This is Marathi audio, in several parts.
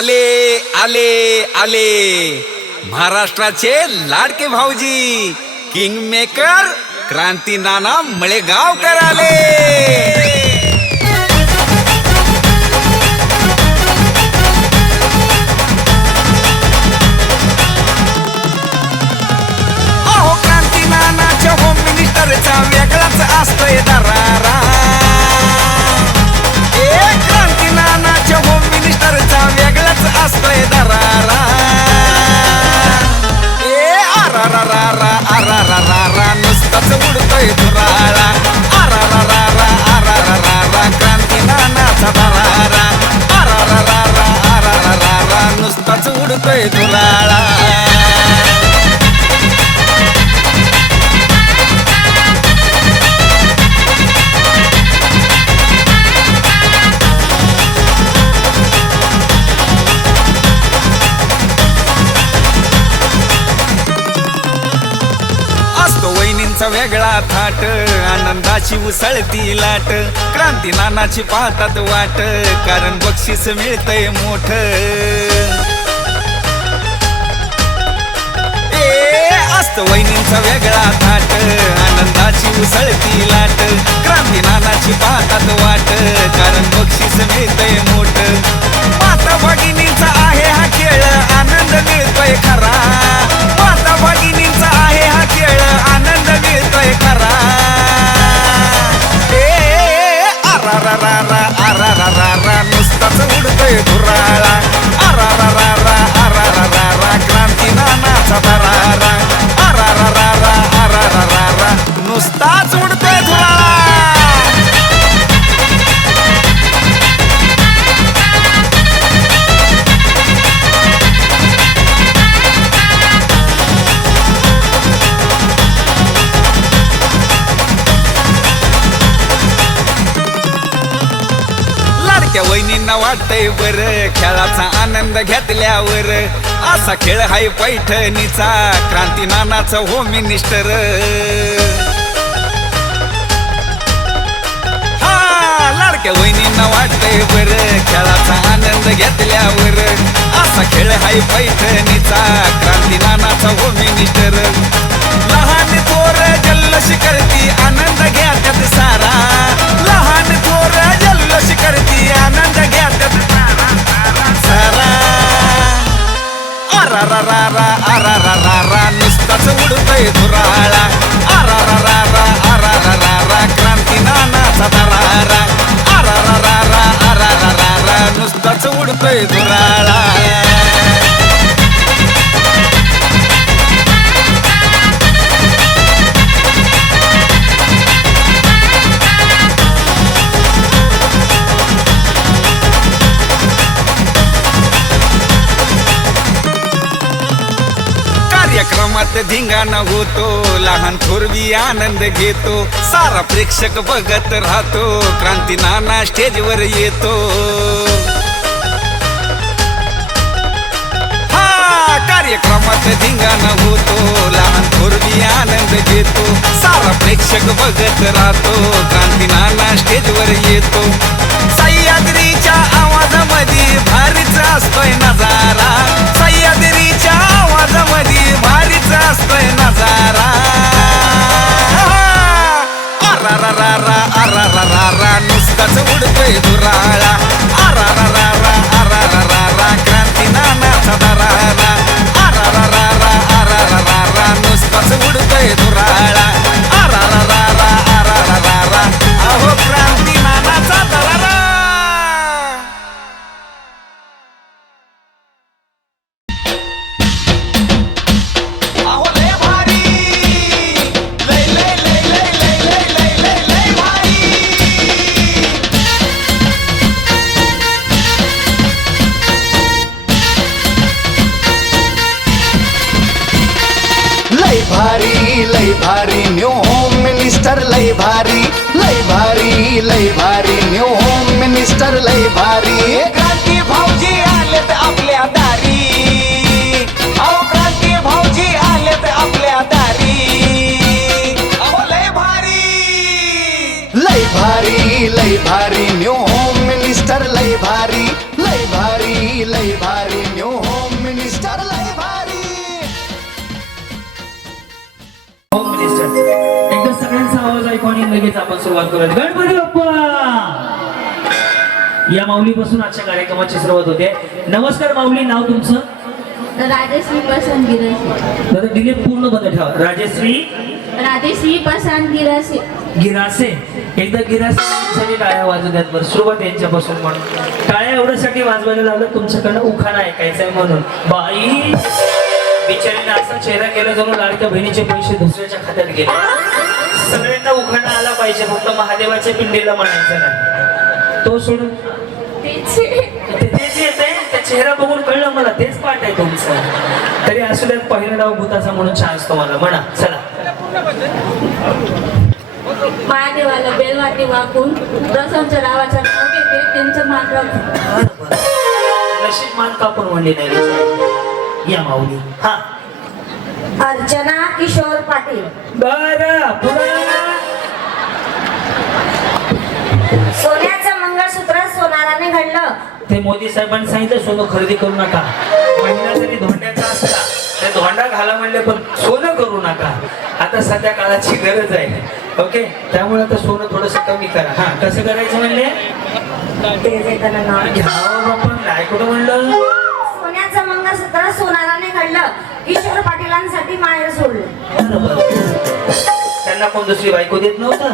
आले आले आले महाराष्ट्राचे लाडके भाऊजी किंग मेकर क्रांती नाना मळेगावकर आले। अहो क्रांती नानाच्या होम मिनिस्टरचा वेगळाच असतोय दरारा। क्रांती नानाच्या होम मिनिस्टरचा वेगळाच असतोय दरारा। आरारारा नुसताच उडतोय धुराळा। आरारारा क्रांती नानाचा दरारा। आरारारा नुसताच उडतोय धुराळा। वेगळा थाट आनंदाची उसळती लाट। क्रांती नानाची पाहतात वाट कारण बक्षीस मिळतंय मोठ। असतो वहिनींचा वेगळा थाट आनंदाची उसळती लाट। क्रांती नानाची पाहतात वाट कारण बक्षीस मिळतंय मोठ। माता भगिनींचा आहे हा खेळ आनंद मिळतोय खरा। माता भगिनींचा आहे हा खेळ आनंद मिळतोय खरा। आरारारा नुसताच उडतोय धुराळा। आरारारा क्रांती नानाचा दरारा। आरारारा नुसताच उडतोय धुराळा। लाडक्या वहिनींना वाटतंय बर खेळाचा आनंद घेतल्यावर। असा खेळ हाय पैठणीचा क्रांती नानाचा होम मिनिस्टर। लाडक्या वहिनींना वाटतंय बर खेळाचा आनंद घेतल्यावर। असा खेळ हाय पैठणीचा क्रांती नानाचा होम मिनिस्टर। लहान थोर जल्लोष करती आनंद घ्यात्यात सारा। लहान थोर जल्लोष करती आनंद घ्यात्यात सारा। आरारारा नुसताच उडतोय धुराळा। आरारारा क्रांती नानाचा दरारा। आरारारा नुसताच उडतोय धुराळा। कार्यक्रमात धिंगाणा होतो लहान थोरवी आनंद घेतो। सारा प्रेक्षक बघत राहतो क्रांती नाना स्टेजवर येतो। कार्यक्रमात धिंगाणा होतो लहान थोरवी आनंद घेतो। सारा प्रेक्षक बघत राहतो क्रांती नाना स्टेजवर येतो। सह्याद्रीच्या आवाजामध्ये भारीच असतोय नजारा। सह्याद्रीच्या आवाजामध्ये भारीच असतोय नजारा। आरारारा नुसताच उडतोय धुराळा। आरारारा क्रांती नानाचा दरारा। आरारारा नुसताच उडतोय धुराळा। आरारारा अहो क्रांती नानाचा दरारा। लय भारी न्यू होम मिनिस्टर लय भारी। लय भारी न्यू होम मिनिस्टर लय भारी। क्रांती भाऊजी आलेत आपल्या दारी। अहो क्रांती भाऊजी आलेत आपल्या दारी। अहो लय भारी न्यू होम मिनिस्टर लय भारी। लय भारी लगेच आपण सुरुवात करूयात. गणपती बाप्पा या माऊलीपासून आजच्या कार्यक्रमाची सुरुवात होते. नमस्कार माऊली, नाव तुमचं? राजश्री प्रशांत गिरासे. दादा डिलीट पूर्ण बंद ठेवा. राजश्री प्रशांत गिरासे. गिरासे. एकदा गिरासे टाळ्या वाजवण्यात बरं. सुरुवात यांच्यापासून म्हणून टाळ्या एवढ्यासाठी वाजवायला लागलं तुमच्याकडनं उखाणा ऐकायचा आहे म्हणून. बाई बिचारीने असा चेहरा केला जणू लाडक्या बहिणीचे पैसे दुसऱ्याच्या खात्यात गेले. सगळ्यांना उखाणा आला पाहिजे, फक्त महादेवाच्या पिंडीला म्हणायचं नाही. तो सोडून तेच येत आहे. त्या चेहरा बघून कळलं मला, तेच पाठ आहे तुमचं. तरी असू द्यात, पहिलं नाव भूताचा म्हणून चान्स तुम्हाला. म्हणा चला. महादेवाला बेलवाटी वाकून प्रसंगच्या नावाचं नाव घेते, त्यांचं मान राखून. नशीब मान कापून म्हणली नाही बिचारी. या माऊली. हा अर्चना किशोर पाटील. बरं पुढे. सोन्याचं मंगळसूत्र सोनाराने घडलं. ते मोदी साहेबांनी सांगितलं सोनं खरेदी करू नका. महिना जरी धोंड्याचा असला ते धोंडा घाला म्हणले, पण सोनं करू नका. आता सध्या काळाची गरज आहे. ओके, त्यामुळे आता सोनं थोडस कमी करा. हा कसं करायचं म्हणले? घ्यावं बापा, काय कुठं म्हणलं? सोन्याचं मंगळसूत्र सोनाराने घडलं. किशोर पाटीलांसाठी माहेर सोडलं. बरोबर. त्यांना कोण दुसरी बायको देत नव्हता.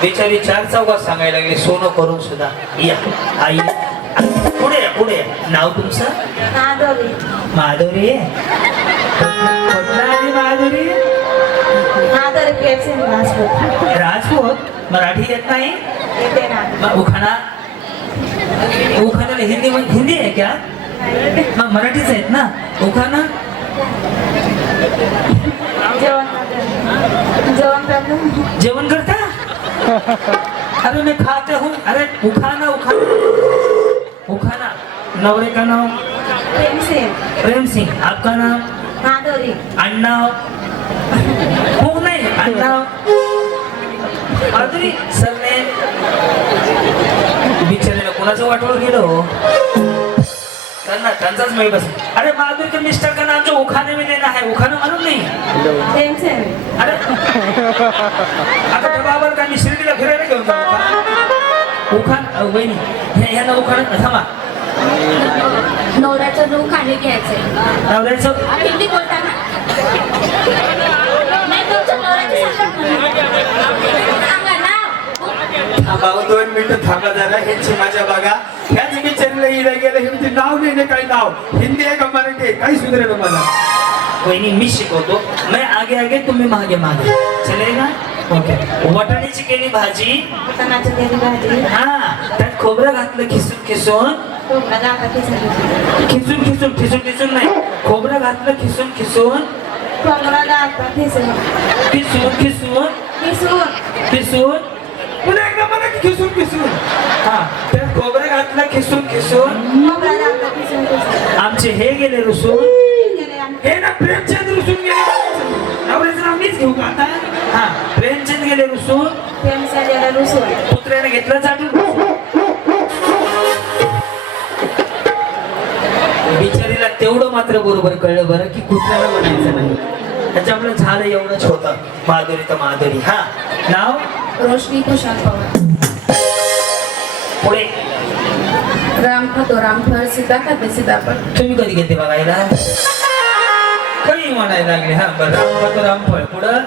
बिचारी चार चौकात सांगायला लागले सोनं करून सुद्धा. या आई पुढे या, पुढे या. नाव तुमचं? माधवी. माधुरी. कुठला आली माधुरी? माधवी केपसिंग राजपूत. राजपूत. मराठी येत नाही? येते ना. उखाणा. उखाणाला हिंदी आहे क्या? मग मराठीच आहेत ना उखाणा? जेवण करता? अरे मैं खाते हूँ. अरे उखाना उखाना उखाना. नवरे का नाम? प्रेम सिंह. आपका नाम? माधुरी. अण्णा हो नाही अण्णा माधुरी सरने. बिचारीला कोणाचं वाटोळ गेलं हो. त्यांना त्यांचाच मी बस. अरे माधुरी के मिस्टर का नाम जो उखाने में लेना है, उखाना मालूम नहीं? अरे आता डबावर का मी शिर्डीला फिरायला घेऊन जाऊ का? उखान वहिनी ह्याला उखाणा थांबा. नवऱ्याचं रूप खाली घ्यायचंय. नवऱ्याचं हिंदी बोलता ना? नाही, तुमच्या नवऱ्याचं सांगा नाव. थांबा 2 मिनिटं थांबा जरा. ह्यांची माझ्या बघा. ह्याच बिचारीला इला गेलं. हे नाव नाही काही नाव हिंदी आहे का मराठी आहे काही सुधरेल मला. वहिनी मी शिकवतो. मैं आगे आगे तुम्ही मागे मागे. चलेगा? ओके. वाटाण्याची केली भाजी. तणाची केली भाजी. हा त्यात खोबरं घातलं खिसून खिसून. खिसून खिसून खिसून खिसून नाही. खोबरं घातलं खिसून खिसून. खिसून खिसून खिसून. पुन्हा एकदा मला खिसून खिसून. हा त्यात खोबरं घातलं खिसून खिसून. आमचे हे गेले रुसून. हे ना प्रेमचंद रुसून गेले. नवऱ्याचं नाव मीच घेऊ का आता? हा प्रेमचंद गेले रुसून. पुत्र्याने घेतलं चाटून. बिचारीला तेवढं मात्र बरोबर कळलं बरं की कुत्र्याला म्हणायचं नाही. त्याच्यामुळे झालं एवढंच होतं. माधुरी तर माधुरी. हा नाव? रोशनी खुशाल पवार. पुढे. राम खातो रामफळ, सीता खाते सीताफळ. तुम्ही कधी घेते बघायला? काही म्हणायला लागले. हा बरं. राम खातो रामफळ. पुढं.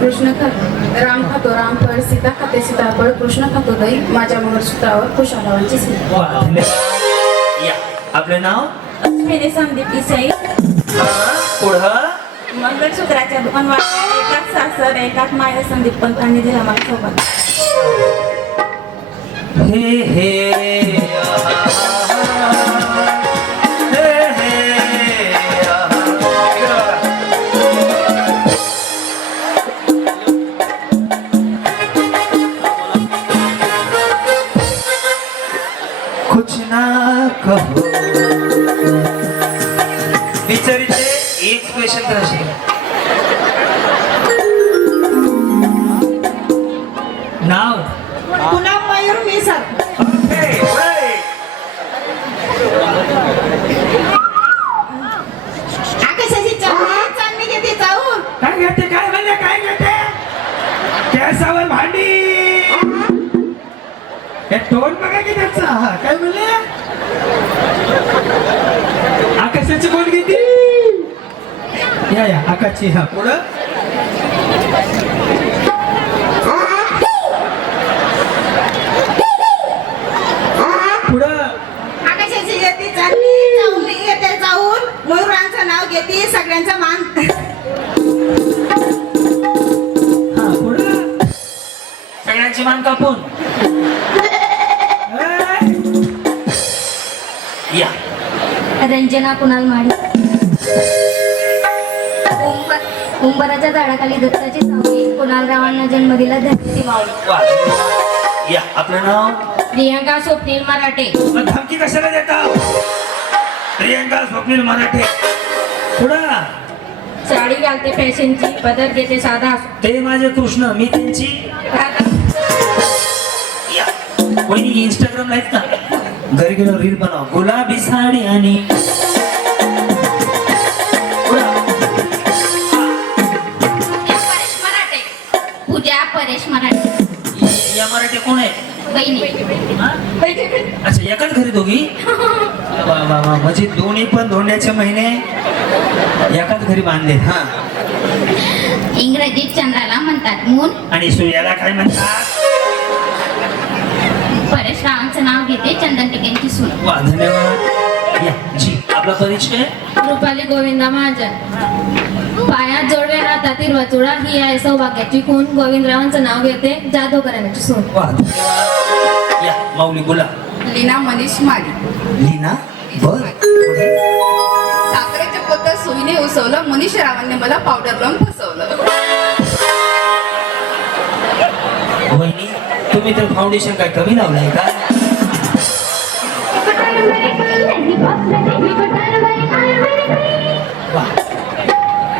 कृष्ण खातो राम खातो रामफळ, सीता खाते सीताफळ. कृष्ण खातो दही माझ्या मंगळसूत्रावर खुशालावांची सीता. वा धन्यवाद. या आपलं नाव? मेरे संदीप देसाई. पुढं. मंगळसूत्राच्या 2 वाट्या, एकाच सासर एकाच माया. संदीप पंतांनी दिला मला सोबत. हे हे हे कुछ ना कहो. बिचारीचे एक क्वेश्चन तर असे. नाव? पुन्हा मयूर मी सर. आकाशाची चांदणी घेते जाऊन. काय घेते काय म्हणले काय घेते? केस हा काय म्हणले आकाशाची मुलगी ती या आकाशची हा पुढं पुढं आकाशाची येते चालली येते जाऊन मयुरांचं नाव घेते सगळ्यांचा मान हा पुढं सगळ्यांची मान कापून या रंजना कुणाल माडी उंबराच्या झाडाखाली दत्ताची सावली कुणाल रावांना जन्म दिला धरती माऊली. वा. या आपलं नाव प्रियंका स्वप्नील मराठे. मग धमकी कशाला देता प्रियंका स्वप्नील मराठे पुढं साडी घालते फॅशनची पदर घेते साधा ते माझे कृष्ण मी त्यांची या वहिनी इंस्टाग्रामला आहेत का घरी गेलो रील बनव गुलाबी साडी आणि परेश मराठे पूजा परेश मराठे या मराठी कोण आहे बहिणी हा? अच्छा एकाच घरी दोघी वा वा वा म्हणजे दोन्ही पण धोंड्याचे महिने एकाच घरी बांधले हा इंग्रजीत चंद्राला म्हणतात मून आणि सूर्याला काय म्हणतात परेश रावांचं नाव घेते चंदन टिकेंची सून. वा धन्यवाद या जी आपला परिचय रुपाली गोविंदा महाजन पायात जोडवे हातातील वचुडा ही आहे सौभाग्याची खून गोविंदरावांचं नाव घेते जाधव घराण्याची सून. वा धन्यवाद या माऊली बोला लीना मनीष माडी लीना बर पुढे. साखरेच्या पोतात सुईने उसवलं मनीष रावांनी मला पावडर लावून फसवलं. वहिनी तुम्ही तर फाउंडेशन काय कमी लावलंय का वा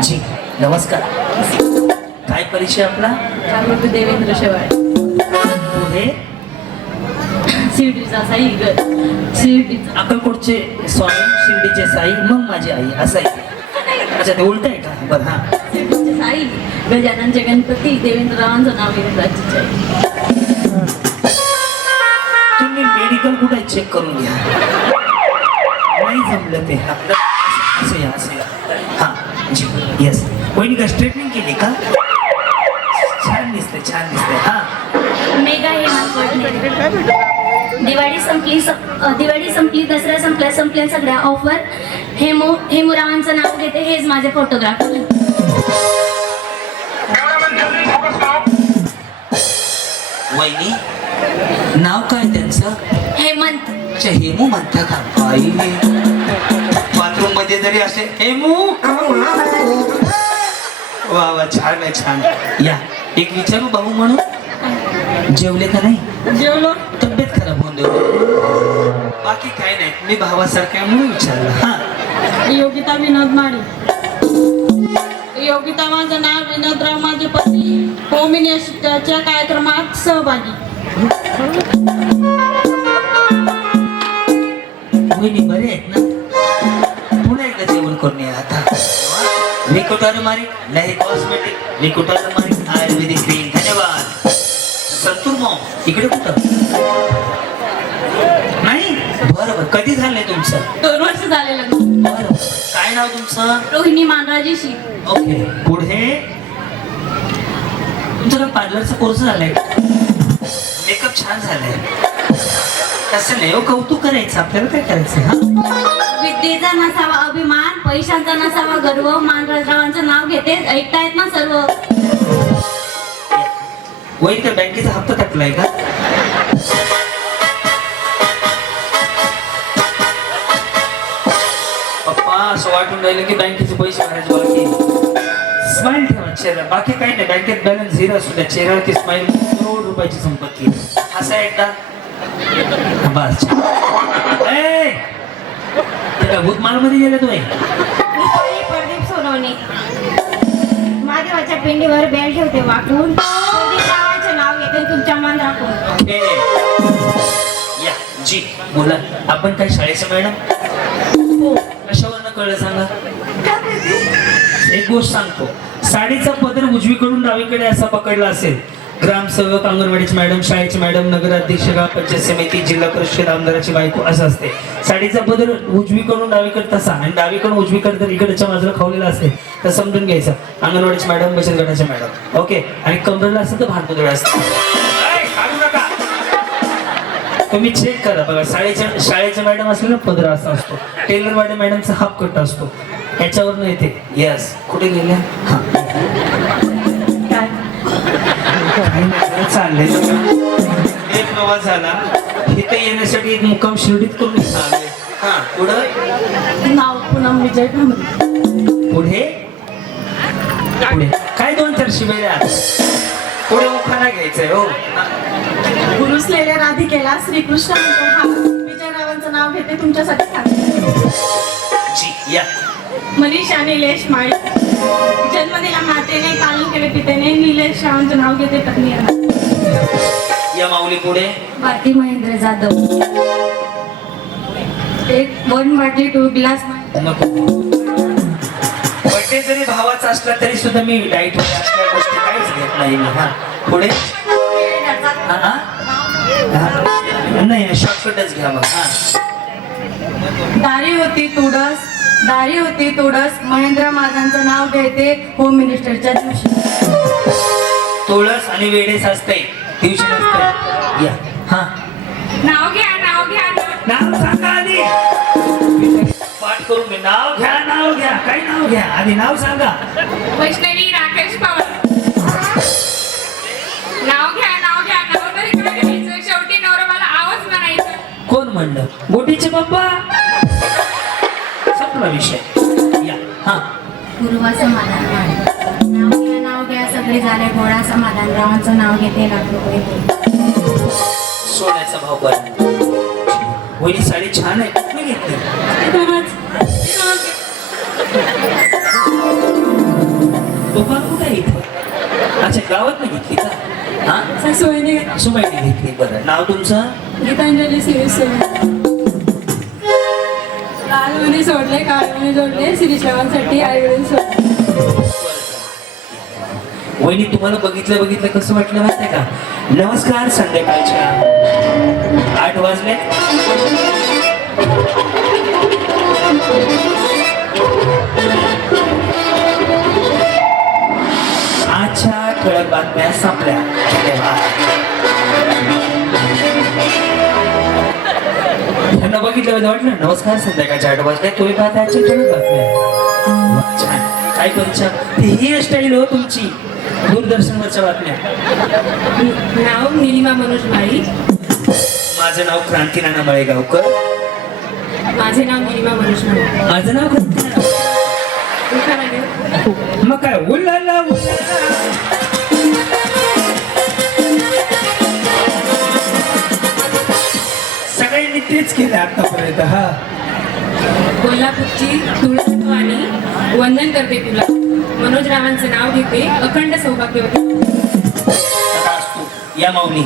जी नमस्कार काय परिचय आपला देवेंद्र शेवाळे पुढे शिर्डीचा साई शिर्डीचा अक्कलकोटचे स्वामी शिर्डीचे साई मग माझी आई असं आहे अच्छा ते उलट आहे का बरं हा शिर्डीचे साई गजाननचे गणपती देवेंद्ररावांचं नाव घेऊन राज्याचे तुम्ही मेडिकल कुठे चेक करून घ्या नाही जमलं ते आपलं असं या असं या हा जी येस वहिनी का स्ट्रेटनिंग केली का छान दिसते हा मेगा हेमंत दिवाळी संपली दसरा संपल्या सगळ्या ऑफर हेमुरावांचं नाव घेते हेच माझे फोटोग्राफर. वहिनी नाव काय त्यांचं हेमंत अच्छा हेमू म्हणता का बाई बाथरूम मध्ये जरी असे हेमू वा वा छान आहे छान या एक विचारू भाऊ म्हणून जेवले का नाही जेवलो तब्येत खराब होऊन देऊ बाकी काय नाही मी भावासारखं आहे म्हणून विचारलं हा योगिता विनोद माडी योगिता माझं नाव विनोदराव माझे पती होम मिनिस्टरच्या कार्यक्रमात सहभागी. वहिनी बरे आहेत ना पुन्हा एकदा जेवण करून या आता विकुटार मारी नाही कॉस्मेटिक विकुटार मारी आयुर्वेदिक क्रीम धन्यवाद संतूर मॉम इकडे कुठं नाही बरं कधी झालंय तुमचं 2 वर्ष झाले लग्न. बरं काय नाव तुमचं रोहिणी मानराजेशी ओके पुढे तुमचा पार्लरचा कोर्स झालाय मेकअप छान झालाय कसं नाही हो कौतुक करायचं आपल्याला काय करायचं हा विद्येचा नसावा अभिमान पैशांचा नसावा गर्व मानराजरावांचं नाव घेते ऐकतायत ना सर्व. वही त्या बँकेचा हप्ता टाकलाय का पप्पा असं वाटून राहिलं की बँकेचे पैसे भरायचे बाकी स्माइल ठेवा चेहरा बाकी काही नाही बँकेत बॅलन्स झिरो असू द्या चेहऱ्यावरती स्माइल करोड रुपयाची संपत्ती असं एकदा बस त्या भूतमाल मध्ये गेला तुम्ही प्रदीप सोनवणे महादेवाच्या पिंडीवर बेल ठेवते वाकून गावाचे नाव घेते तुमच्या मन राखून. या जी बोला आपण काय शाळेचं मॅडम कशावरनं कळलं सांगा एक गोष्ट सांगतो साडीचा पदर उजवीकडून डावीकडे असा पकडला असेल ग्रामसेवक, अंगणवाडीची मॅडम, शाळेची मॅडम, नगराध्यक्ष, गाव पंचायत समिती, जिल्हा परिषद, आमदाराची बायको असं असते. साडीचा बदल उजवीकडून डावीकडे तसा आणि डावीकडून उजवीकडे जर इकडच्या बाजूला खावलेला असते तर समजून घ्यायचं अंगणवाडीची मॅडम, बचत गटाच्या मॅडम. ओके. आणि कमरेला असतं तर भांडपुतळे असतं. तुम्ही चेक करा बघा, शाळेच्या मॅडम असले ना पदर असा असतो, टेलर मॅडमचा हाफ कट असतो, ह्याच्यावर येते. येस, कुठे गेल्या? हा चालले एक प्रवास झाला इथे येण्यासाठी एक मुक्काम शिर्डीत करून आले. हा पुढं नाव पूनम विजय भांबरे. पुढे पुढे काय 2-4 शिवेल्या पुढे उखाणा घ्यायचंय. हो गुरुसलेल्या राधिकेला श्रीकृष्ण विजयरावांचं नाव घेते तुमच्यासाठी सांगते. जी या. मनीषा निलेश माळी. जन्म दिला मातेने, पालन केले पितेने. निलेश रावांचं नाव घेते पत्नी. या माऊली पुढे. भारती महेंद्र जाधव. एक 1 बाटली 2 ग्लास. नको. बर्थडे जरी भावाचा असला तरी सुद्धा मी डाईट वर असल्या गोष्टी काहीच घेत नाही. हा पुढे. नाही शॉर्टकटच घ्या मग. दारी होती तुडस महेंद्र माझांचं नाव घेते होम मिनिस्टरच्या दिवशी. तुळस आणि वेडेस असते दिवशी नसते. या. हा नाव घ्या नाव सांगा आधी. पाठ करून घे. नाव घ्या काय नाव घ्या आधी नाव सांगा. वैष्णवी राकेश पवार. नाव घ्या नाव तरी काय घ्यायचं? शेवटी नवरा आवाज म्हणायचं. कोण म्हणलं? गोटीचे पप्पा. संपला विषय. या. हा गुरुवा समाधान माळी. नाव घ्या सगळे झाले गोळा समाधान. रावांचं नाव घेते ₹1,00,000. सोन्याचा भाव बरं. वहिनी साडी छान आहे. मी घेतली. दुकान कुठे आहे इथे? अच्छा गावात नाही घेतली का? हा सुमाईने घेतली. बरं नाव तुमचं? गीतांजली सिरीज लाल सोडले काळे जोडले श्रीश्रावांसाठी आईवडील सोडले. वहिनी तुम्हाला बघितलं कसं वाटलं माहितीये का? नमस्कार. संध्याकाळच्या 8 वाजले. आजच्या ठळक बातम्या संपल्या. त्यांना बघितलं वाटलं नमस्कार संध्याकाळच्या 8 वाजले. तुम्ही पाहता आजच्या ठळक बातम्या. छान. काय परीक्षा ही स्टाईल हो तुमची दूरदर्शनवरच्या बातम्या. नाव निलिमा मनोज माळी. माझं नाव क्रांती नाना मळेगावकर. माझे नाव निलिमा मनोज माळी. माझं नाव क्रांती नाना. मग काय उल्लाला सगळ्यांनी तेच केलं आतापर्यंत. हा कोल्हापूरची तुळसवाणी वंदन करते तुला. मनोज रावांचं नाव घेते. अखंड सौभाग्यवती. या माऊली.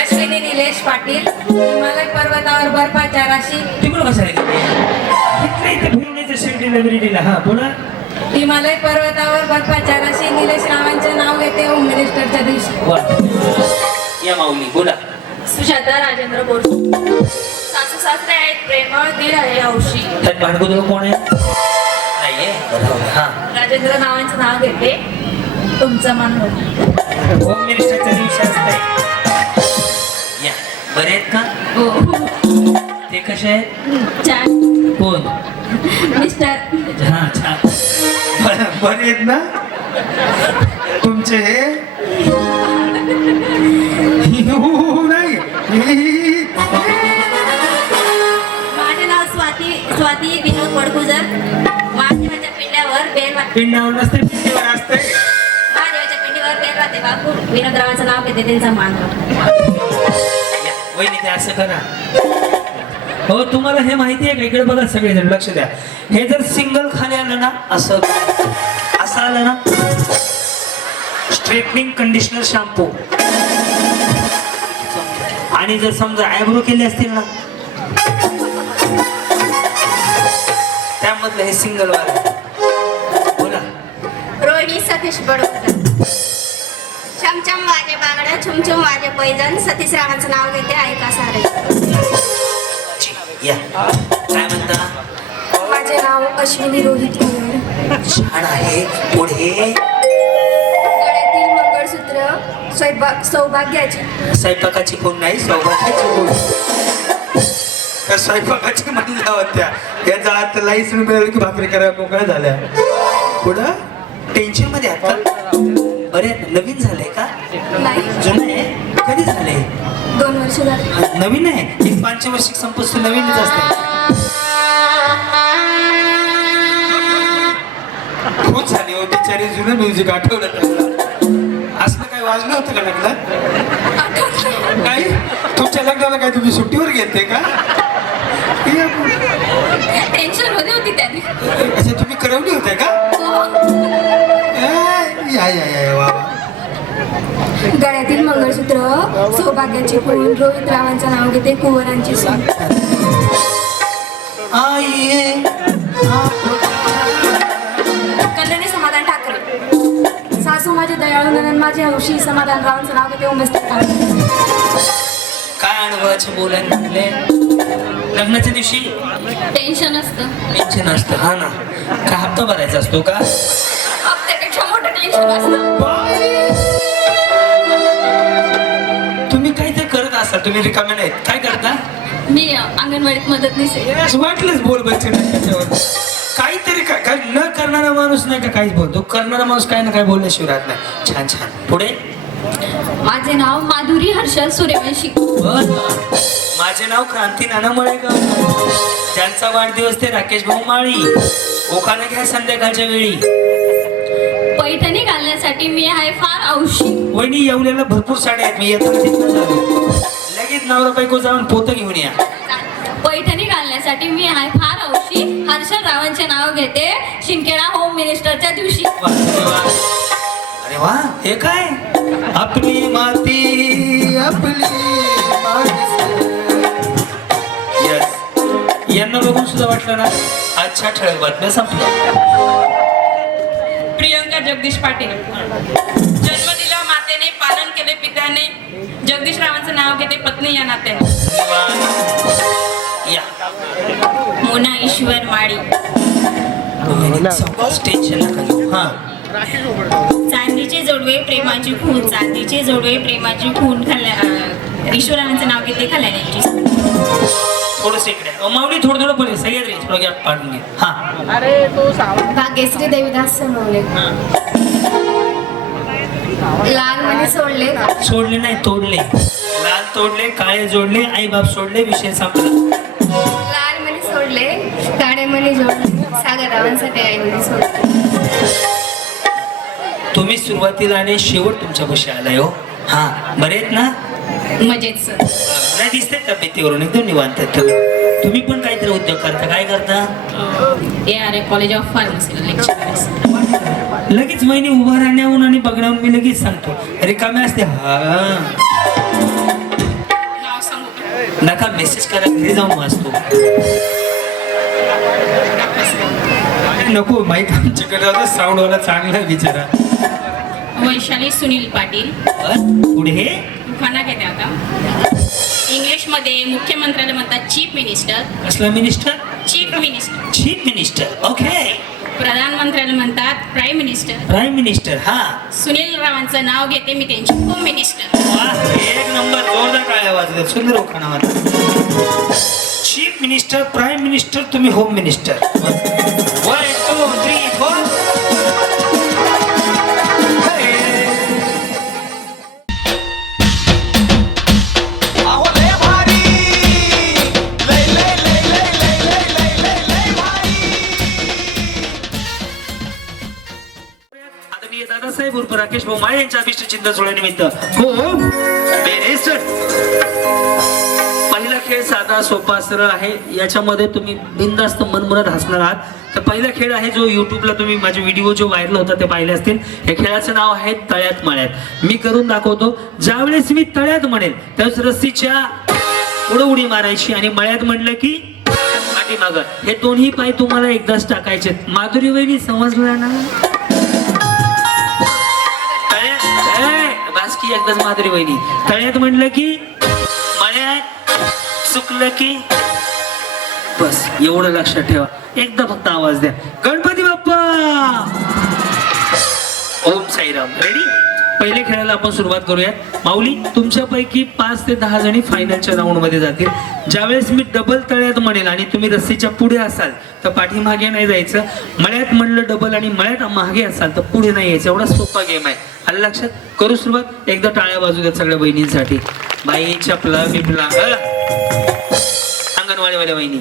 अश्विनी निलेश पाटील. हिमालय पर्वतावर बर्फाच्या राशी. तिकडं कशाला गेले? इथे फिरण्याचं सेलिब्रिटीला. हा पुन्हा. हिमालय पर्वतावर बर्फाच्या राशी. निलेश रावांचे नाव घेते होम मिनिस्टरच्या दिवशी. वा. या माऊली बोला. सुजाता राजेंद्र बोरसे. सासू सासरे आहेत प्रेमळ. दीर आहे हौशी. त्यात भांडकुदळ कोण आहे? नाहीये. हा राजेंद्र रावांचं नाव घेते तुमचं मन होतं. होम मिनिस्टरच्या दिवशी असते. या बरे आहेत का? हो. ते कसे आहेत? छान. कोण? मिस्टर. हा छान. बरे आहेत ना तुमचे? नाही माझे नाव स्वाती विनोद वडगुजर. महादेवाच्या पिंडावर नसते पिंडीवर असते. महादेवाच्या पिंडीवर बेल राहते बापू. विनोदरावांचं नाव घेते त्यांचा मान. वहिनी ते असं करा. हो तुम्हाला हे माहिती आहे का? इकडे बघा सगळेजण लक्ष द्या. हे जर सिंगल खाली आलं ना असं आलं ना स्ट्रेटनिंग कंडिशनर शॅम्पू. आणि जर समजा आयब्रो केले असतील ना त्यामधलं हे सिंगल वाला. बोला. रोहिणी सतीश बडोदकर. श्यामच्या छम वाजे बांगड्या छुमछुम वाजे पैजण सतीश रावांचं नाव घेते ऐका सारे. या काय म्हणता? माझे नाव अश्विनी रोहित कुंवर. छान आहे. पुढे गळ्यातील मंगळसूत्र सौभाग्याची. स्वयंपाकाची कोण नाही, सौभाग्याची कोण. त्या स्वयंपाकाची म्हणल्या होत्या या जळात लाईस मिळालं की भाकरी करायला मोकळ्या झाल्या. पुढं टेन्शन मध्ये आहात का? अरे नवीन झालंय का? नाही, जुनं आहे? कधी झालंय? 2 वर्ष झाली. नवीन आहे. एक 5 वर्षिक संपत नवीनच असते. खूप झाली हो बिचारी, जुनं म्युझिक आठवलं त्यांना. असलं काही वाजलं होतं का लग्नात? काही तुमच्या लग्नाला काय तुम्ही सुट्टीवर गेलते का? टेन्शन मध्ये होती त्याने. अच्छा तुम्ही करवली होते का? या या या वा वा. गळ्यातील मंगळसूत्र सौभाग्याची खून रोहित रावांचं नाव घेते कुंवरांची सून. कल्याणी समाधान ठाकरे. सासू माझे दयाळू नंदन माझे हौशी समाधान रावांचं नाव घेते उमेश ठाकरे. काय अनुभवाचे बोलायला लागले? लग्नाच्या दिवशी टेन्शन असतं. टेन्शन असतं. हा ना. का हप्ता भरायचा असतो का? हप्त्यापेक्षा मोठं टेन्शन असतं. तुम्ही काहीतरी करत असाल. तुम्ही रिकामे नाहीत. काय करता? मी अंगणवाडीत मदतनीस आहे. वाटलंच बोल बच्चे त्याच्यावर काहीतरी काय न करणारा माणूस नाही का काहीच बोलतो. करणारा माणूस काय ना काय बोलल्याशिवाय राहत नाही. छान छान. पुढे माझे नाव माधुरी हर्षल सूर्यवंशी. माझे नाव क्रांती नाना मळेकर. त्यांचा वाढदिवस ते राकेश भाऊ माळी. ओखाने घ्या संध्याकाळच्या वेळी. पैठणी घालण्यासाठी मी आहे फार औशी. वहिनी येवल्याला भरपूर साड्या आहेत. मी येताना तिथनं झालो. लगेच नवरा बायको जाऊन पोतं घेऊन या. पैठणी घालण्यासाठी मी आहे फार औशी. हर्षल रावांचे नाव घेते शिंदखेडा होम मिनिस्टरच्या दिवशी. वा, अरे वा. अरे वा. हे काय? आपली माती आपली यस. यांना बघून सुद्धा वाटलं ना अच्छा ठळक बातम्या संपल्या. प्रियंका जगदीश पाटील. जन्म दिला मातेने, पालन केले पित्याने, जगदीश रावांचं नाव घेते पत्नी या नात्याने. या मोना ईश्वर माळी. टेन्शन नका घेऊ. हा चांदीचे जोडवे प्रेमाची खून, चांदीचे जोडवे प्रेमाची खून खाल्ल्या ईश्वरांचं नाव घेते खाल्ल्याने. थोडस इकडे माऊली थोडं थोडं बोले. सह्याद्री थोडं गॅप पाडून घे. हा भाग्यश्री देवीदास सोनवणे. लाल मणी सोडले. सोडले नाही तोडले. लाल तोडले, काळे जोडले, आई बाप सोडले, विषय संपला. लाल मणी सोडले, काळे मणी जोडले, सागर रावांसाठी आई मणी सोडले. तुम्ही सुरुवातीला आणि शेवट तुमच्या पाशी आलाय हो. हा बरे आहेत ना? मजेत सर. नाही दिसते तब्येतीवरून एकदम निवांत आहेत तुम्ही. तुम्ही पण काहीतरी उद्योग करता. काय करता? ARA college of pharmacy lecture. लगेच महिने उभा राहण्याहून आणि बघण्याहून मी लगेच सांगतो. रिकामे असते. हा नाव सांगू का? नका. मेसेज करा, घरी जाऊन वाचतो. नको माईक आमच्याकडे साऊंडवाला चांगला विचारा. वैशाली सुनील पाटील. पुढे उखाणा घेते आता. इंग्लिशमध्ये मुख्यमंत्र्याला म्हणतात चीफ मिनिस्टर. कसला minister? Chief minister. Chief minister. Okay. प्रधानमंत्र्याला म्हणतात प्राईम मिनिस्टर. Prime minister. हा सुनील रावांचं नाव घेते मी त्यांचे होम मिनिस्टर. वाह, एक नंबर. जोरदार टाळ्या वाजल्या. सुंदर उखाणा वाजला. चीफ मिनिस्टर, प्राईम मिनिस्टर, तुम्ही होम मिनिस्टर. 1 2 3 4. अहो लय भारी, लय लय लय लय लय लय लय लय लय भारी. आता मी दादासाहेब उर्फ राकेश भाऊ माळे यांच्या अभिष्ट चिंतन सोहळ्यानिमित्त हो मिनिस्टर. पहिला खेळ साधा सोपा सरळ आहे. याच्यामध्ये तुम्ही बिनधास्त मनमुराद हसणार आहात. तर पहिला खेळ आहे जो युट्यूबला तुम्ही माझे व्हिडिओ जो व्हायरल होता ते पाहिले असतील. या खेळाचं नाव आहे तळ्यात मळ्यात. मी करून दाखवतो. ज्यावेळेस मी तळ्यात म्हणेल त्यावेळेस रस्सीच्या पुढे उडी मारायची आणि मळ्यात म्हणलं की पाठीमागं. हे दोन्ही पाय तुम्हाला एकदाच टाकायचे. माधुरी वहिनी समजलं ना? की एकदाच माधुरी वहिनी. तळ्यात म्हणलं की मळ्यात, चुकलं की बस एवढं लक्षात ठेवा. एकदा फक्त आवाज द्या, गणपती बाप्पा. ओम साईराम. रेडी? पहिले खेळायला आपण सुरुवात करूयात. माऊली, तुमच्यापैकी 5 ते 10 जणी फायनलच्या राऊंड मध्ये जातील. ज्यावेळेस मी डबल तळ्यात म्हणेल आणि तुम्ही रस्सीच्या पुढे असाल तर पाठीमागे नाही जायचं. मळ्यात म्हणलं डबल आणि मळ्यात मागे असाल तर पुढे नाही यायचं. एवढा सोपा गेम आहे. आलं लक्षात? करू सुरुवात. एकदा टाळ्या वाजू द्यात सगळ्या बहिणींसाठी. बाई चपला बिपला अंगणवाडीवाल्या बहिणी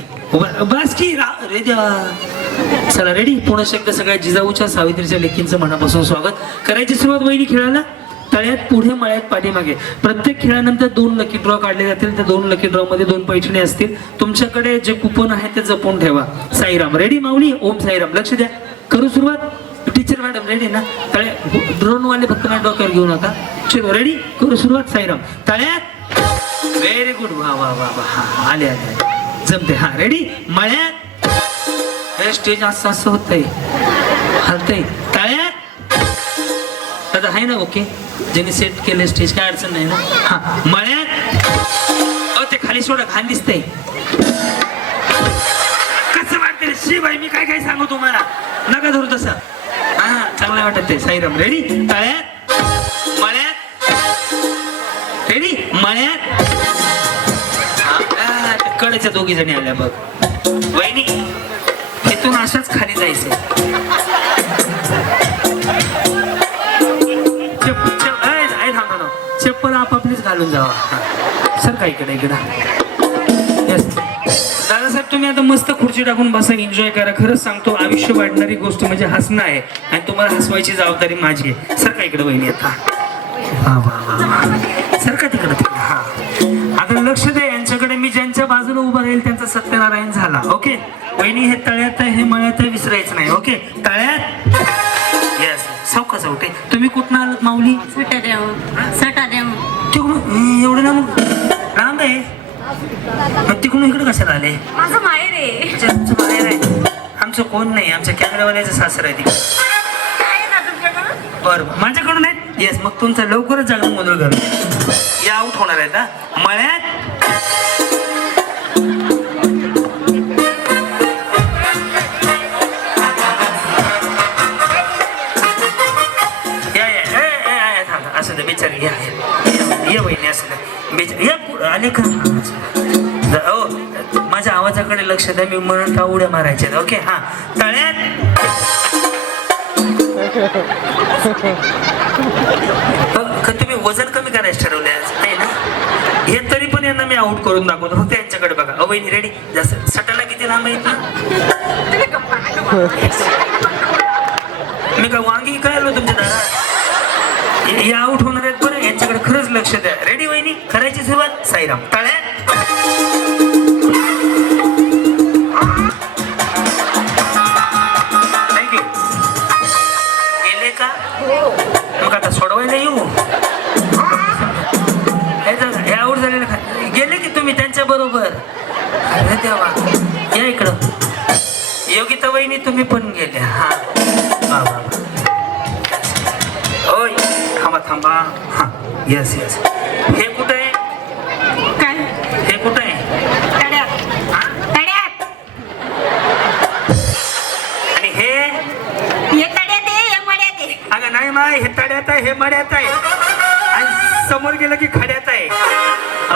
बस की रे देवा. चला रेडी? पुन्हा एकदा सगळ्या जिजाऊच्या सावित्रीच्या लेकींचं मनापासून स्वागत. करायची सुरुवात बहिणी खेळायला. तळ्यात पुढे मळ्यात पाठीमागे. प्रत्येक खेळानंतर 2 लकी ड्रॉ काढले जातील. त्या 2 लकी ड्रॉ मध्ये 2 पैठणी असतील. तुमच्याकडे जे कुपन आहे ते जपून ठेवा. साईराम. रेडी माऊली? ओम साईराम. लक्ष द्या. करू सुरुवात. टीचर मॅडम रेडी ना? तळ्या ड्रोन वाले फक्त ना डोक्यावर घेऊ नका. चलो रेडी? करू सुरुवात. साईराम. तळ्यात. Very good. वा वा वा वा. हा आले आले जमते. हा रेडी? मळ्यात. हे स्टेज असं असं होतंय, हलतंय. तळ्यात. दादा आहे ना? ओके, ज्यांनी सेट केले स्टेज काय अडचण नाही ना? हा मळ्यात. ते खाली सोडा, खाली दिसतंय. कसं वाटतंय शी बाई? मी काय काय सांगू तुम्हाला? नका धरू तसं. हा चांगलं वाटत ते. साईराम. रेडी? तळ्यात. मळ्यात. रेडी? मळ्यात. कडेच्या 2 जणी आल्या बघ. वहिनी इथून अशाच खाली जायचं. चप्पल आपापलीच घालून जावा. सर काय इकडे इकडं. येस दादासाहेब, तुम्ही आता मस्त खुर्ची टाकून बसा, एन्जॉय करा. खरंच सांगतो, आयुष्य वाढणारी गोष्ट म्हणजे हसणं आहे आणि तुम्हाला हसवायची जबाबदारी माझी आहे. सर काय इकडे वहिनी आता. सर का तिकडं तिकडं. हा आता लक्ष द्या यांच्याकडे. मी ज्यांच्या बाजूला उभा राहील त्यांचा सत्यनारायण झाला. ओके वहिनी, हे तळ्यात आहे, हे मळ्यात आहे, विसरायचं नाही. ओके तळ्यात. येस सौका चौटे. तुम्ही कुठं आलात माऊली? तिकडून. एवढं ना मग लांब आहे. मग तिकडून इकडे कशाला आले? माझं माहेर आहे. तुमचं माहेर आहे? आमचं कोण नाही, आमच्या कॅमेरावाल्याचं सासर आहे तिकडे. बरं माझ्याकडून आहे. येस मग तुमचं लवकरच जागा गोंधळ करू. या आऊट होणार आहे का? मळ्यात. असं दे बिचारी. या ये बहिणी. असं दे बिचारी. या आले का? हो माझ्या आवाजाकडे लक्ष द्या. मी म्हणून उड्या मारायच्या. ओके हा तळ्यात. तुम्ही वजन कमी करायचं ठरवले आहे ना? हे तरी पण यांना मी आउट करून दाखवतो. फक्त यांच्याकडे बघा. वहिनी रेडी? जास्त सटाला किती लांब आहेत ना? मी काय वांगी काय आलो तुमच्या दारात? हे आउट होणार आहेत बरं. यांच्याकडे खरंच लक्ष द्या. रेडी वहिनी? करायची सुरुवात. साईराम. तळ्यात. थँक्यू. गेले का? मग आता सोडवायला येऊ? हे आउट झालेलं गेले की तुम्ही त्यांच्या बरोबर? अरे देवा. या इकडं. योगिता वहिनी तुम्ही पण गेल्या. हा ओय थांबा थांबा. हा येस येस. हे कुठं आहे? काय? हे कुठं आहे? तळ्यात. तळ्यात. आणि हे तळ्यात आहे, हे मळ्यात आहे. अगं नाही माय, हे तड्यात आहे, हे मड्यात आहे आणि समोर गेलं की खड्यात आहे.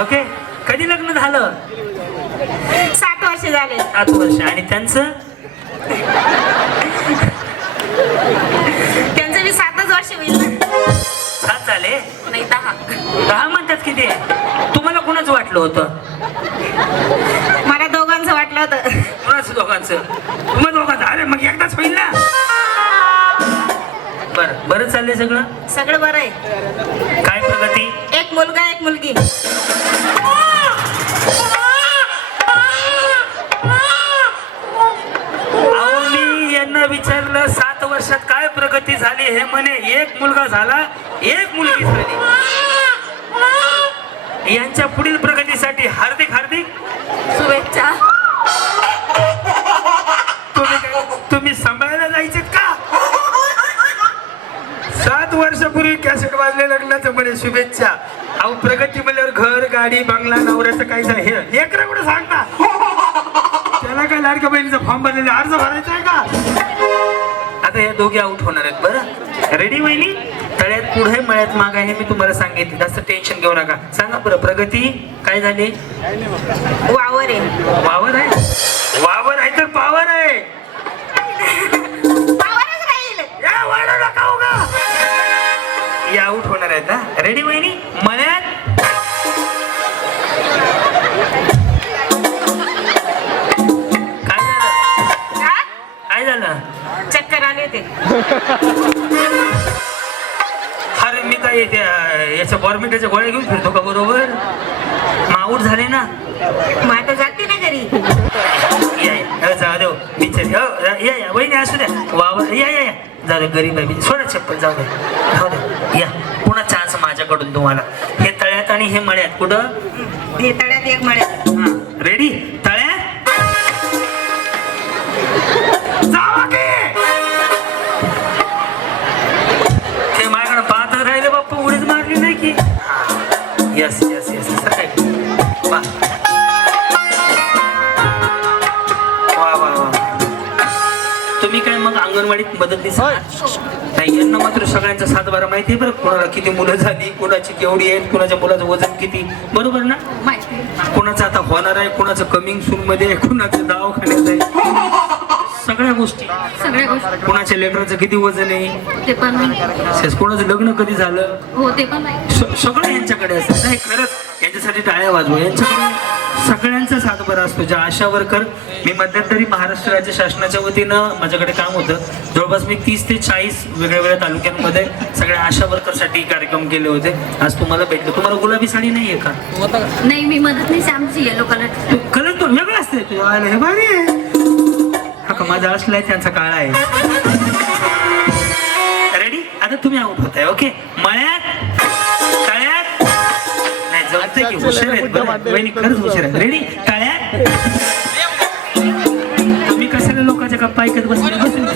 ओके कधी लग्न झालं? 7 वर्ष झाले. 7 वर्ष. आणि त्यांचं? त्यांचं बी 7च वर्ष होईल ना. 7 झाले? नाही 10. 10 म्हणतात किती? तुम्हाला कोणाच वाटलं होतं? मला दोघांचं वाटलं होतं. कोणाचं दोघांचं? तुम्हाला दोघांचं? अरे मग एकदाच होईल ना. बरं बरं चाललंय सगळं? सगळं बरं आहे. काय प्रगती? एक मुलगा एक मुलगी. मी यांना विचारलं 7 वर्षात काय प्रगती झाली? हे म्हणे 1 मुलगा झाला, 1 मुलगी झाली. यांच्या पुढील प्रगतीसाठी हार्दिक हार्दिक शुभेच्छा. तुम्ही सांभाळायला जायचे का? 7 वर्षापूर्वी तुम्ही कॅसेट वाजले लग्नाचं म्हणे शुभेच्छा. अहो प्रगती म्हणल्यावर घर गाडी बंगला नवऱ्याचं काही झालं हे लेकरं कुठं सांगता. त्याला काय लाडक्या बहिणीचा फॉर्म भरलेला अर्ज भरायचा आहे का. आता हे दोघे आउट होणार आहेत बरं. रेडी वहिनी. तळ्यात पुढे मळ्यात माग आहे मी तुम्हाला सांगितलं. जास्त टेन्शन घेऊ नका. सांगा बरं प्रगती काय झाली. वावर आहे. वावर आहे. वावर आहे तर पावर आहे. वावरच राहील. या वाढू नका उगा. या आउट होणार आहेत ना. रेडी वहिनी. मळ्यात काय झालं. काय झालं. चक्कर आले ते. अरे मी काय याच्या गव्हर्नमेंटच्या गोळ्या घेऊन फिरतो का बरोबर. आउट झाले ना. मग आता जाते ना घरी. या जाऊ देऊ बिचारी. या या वहिनी असू द्या. वावर या या या जाऊ दे. गरीब आहे सोडा चप्पल. जाऊ दे जाऊ दे. या पुन्हा चान्स माझ्याकडून तुम्हाला. हे तळ्यात आणि हे मळ्यात कुठं. हे तळ्यात एक मळ्यात. हा रेडी. तळ्यात जावा की. ते माझ्याकडे पाहत राहिले बाप्पा. उडीच मारली नाही की. Yes yes yes sir. वा वा वा वा. तुम्ही काय मग अंगणवाडीत मदतनीस नाही. यांना मात्र सगळ्यांचा 7-12 माहिती आहे बरं. कोणाला किती मुलं झाली, कोणाची केवढी आहेत, कोणाच्या मुलाचं वजन किती, बरोबर ना. माहिती. कोणाचं आता होणार आहे, कोणाचं कमिंग सून मध्ये आहे, कोणाचं दवाखान्यात आहे. सगळ्या गोष्टी. सगळ्या गोष्टी कोणाच्या लेकराचं किती वजन आहे, ते पण माहिती. कोणाचं लग्न कधी झालं, हो ते पण माहिती. सगळं यांच्याकडे असतं. नाही खरंच यांच्यासाठी टाळ्या वाजवा. यांच्याकडे सगळ्यांचा सातबारा असतो. ज्या आशा वर्कर मी मध्यंतरी महाराष्ट्र राज्य शासनाच्या वतीनं माझ्याकडे काम होतं. जवळपास मी 30 ते 40 वेगळ्या वेगळ्या तालुक्यांमध्ये सगळ्या आशा वर्करसाठी कार्यक्रम केले होते. आज तुम्हाला भेटलो. तुम्हाला गुलाबी साडी नाही आहे का. नाही मी मदत नाही. आमची येलो कलर. कलर तो वेगळा असते. तुझ्या हे भारी आहे. हा का माझा असलाय त्यांचा काळा आहे. रेडी. आता तुम्ही आउट होताय. ओके. मळ्यात तळ्यात नाही जमतंय की. हुशार आहेत बरं वहिनी. खरंच हुशार आहेत. रेडी. तळ्यात. तुम्ही कशाला लोकांच्या गप्पा ऐकत बसले. बसून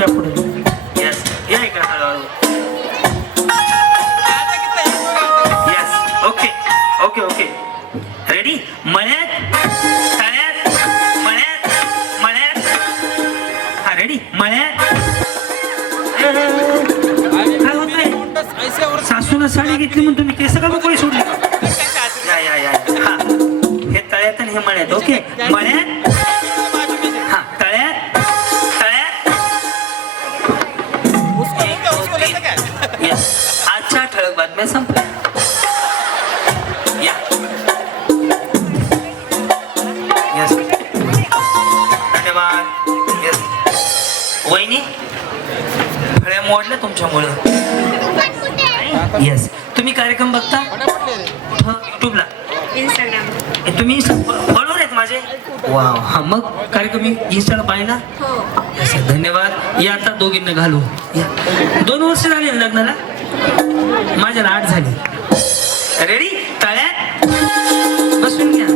या पुढे. येस या इकडे हळूहळू. Yes okay okay okay. Ready. मळ्यात तळ्यात मळ्यात मळ्यात. हा रेडी. मळ्यात. काय होतंय. सासूला साडी घेतली म्हणून तुम्ही केस का मोकळी सोडली. या या या. हा हे तळ्यात आणि हे मळ्यात. ओके. मळ्यात. हा तळ्यात तळ्यात. येस. आजच्या ठळक बातम्या संपल्या. या येस धन्यवाद. येस वहिनी फळ्या मोडल्या तुमच्यामुळं. येस. तुम्ही कार्यक्रम बघता युट्यूबला. इंस्टाग्राम. तुम्ही फॉलोअर आहेत माझे. वाव. हा मग कार्यक्रम इंस्टाला पाहिला. Yes, धन्यवाद. या आता दोघींना घालू. या 2 वर्ष झाली ना लग्नाला. माझ्याला 8 झाली. रेडी. तळ्यात बसून घ्या.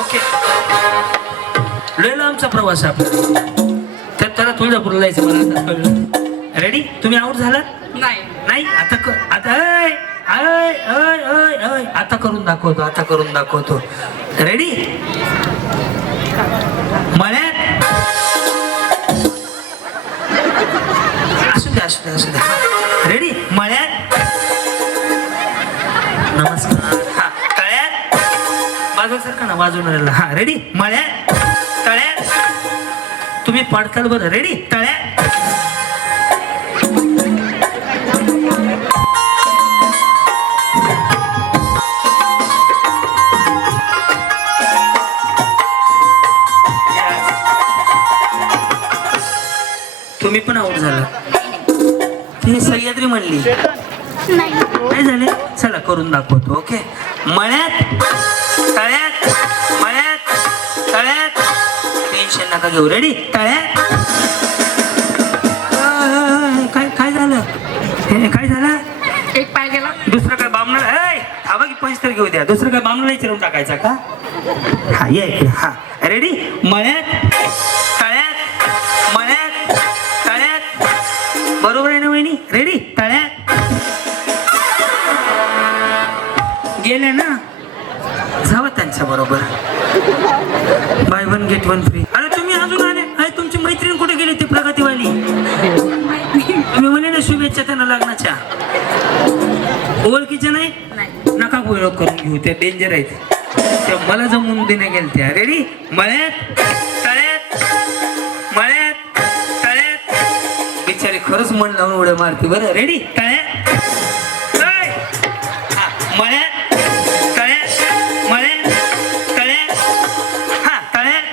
ओके. लय लांबचा प्रवास आहे आपला. त्याला तुळजापूरला जायचं मला आता कळलं. रेडी. तुम्ही आउट झालात नाही. नाही. आता आता ऐ, ऐ, ऐ, ऐ, ऐ. आता करून दाखवतो. आता करून दाखवतो. रेडी. मळ्यात असू द्या असू द्या असू द्या. रेडी. मळ्यात. नमस्कार. हा तळ्यात. बाजूसारखा ना वाजवणाऱ्याला. हा रेडी. मळ्यात तळ्यात. तुम्ही पडताल बरं. रेडी. तळ्यात. तुम्ही पण आउट झाला. ती सह्याद्री म्हणली नाही झाले. चला करून दाखवतो. ओके. मळ्यात तळ्यात मळ्यात तळ्यात. टेन्शन नका घेऊ. रेडी. तळ्यात. काय काय झालं. हे काय झालं. एक पाय गेला. दुसरं काय बामणार. थांबा की 5 तर घेऊ द्या. दुसरं काय बामणाला विचारून टाकायचा का. हा ये इकडे. हा रेडी. मळ्यात तळ्यात मळ्यात तळ्यात. बरोबर आहे ना वहिनी? रेडी. तळ्यात गेल्या ना, जावा त्यांच्या बरोबर. By one get one free. अरे तुम्ही अजून आले? अरे तुमची मैत्रीण कुठे गेली ती प्रगतीवाली? तुम्ही म्हणे ना शुभेच्छा त्यांना लग्नाच्या. ओळखीच्या नाही? नका ओळख करून घेऊ, त्या डेंजर आहेत. त्या मला जमून देण्या गेल्या त्या. रेडी. मळ्यात तळ्यात मळ्यात तळ्यात. बिचारी खरंच मन लावून उड्या मारते बरं. रेडी. तळ्यात मळ्यात तळ्यात मळ्यात तळ्यात. हा तळ्यात.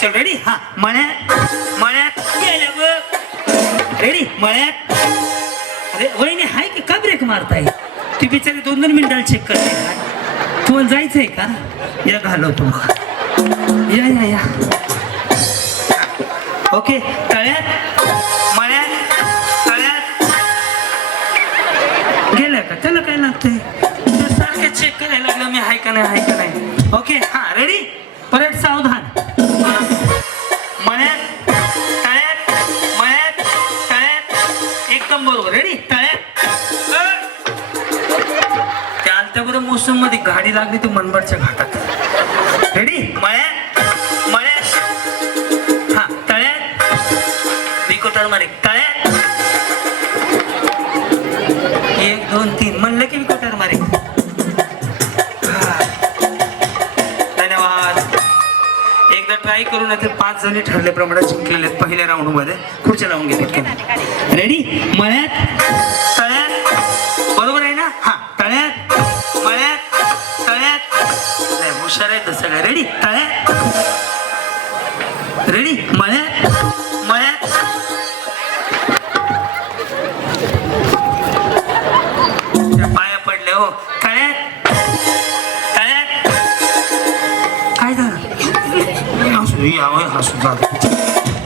चल रेडी. हा मळ्यात मळ्यात गेल्या बघ. रेडी. मळ्यात. अरे वहिनी हाय की का ब्रेक मारताय? ती बिचारी 2-2 मिनिटाला चेक करते. तुम्हाला जायचंय का? या घालवतो मग. या या या. ओके. तळ्यात मळ्यात तळ्यात गेल्या का? त्याला काय लागतंय? सारखे चेक करायला लागलं मी हाय का नाही हाय का नाही. ओके. हा रेडी. परत सावधान. मळ्यात तळ्यात मळ्यात तळ्यात. एकदम बरोबर. रेडी. तळ्यात. त्या आलत्याबरोबर मोसम मध्ये गाडी लागली ती मनमाडच्या घाटात. रेडी. मळ्यात मळ्यात. हा तळ्यात. बिकोटर मारे तळ्यात. 1 2 3 म्हणलं की बिकोटर मारे. धन्यवाद. एकदा ट्राय करू ना तर 5 जणी ठरल्याप्रमाणे जिंकलेले आहेत पहिल्या राऊंड मध्ये. खुर्च्या लावून घेते. रेडी. मळ्यात तळ्यात. बरोबर आहे ना? हा तळ्यात मळ्यात तळ्यात. हुशार आहे तर सगळं. रेडी. तळ्यात रेडी. मळ्यात मळ्यात. त्या पाया पडल्या हो. तळ्यात तळ्यात. काय झालं? हसू झालं.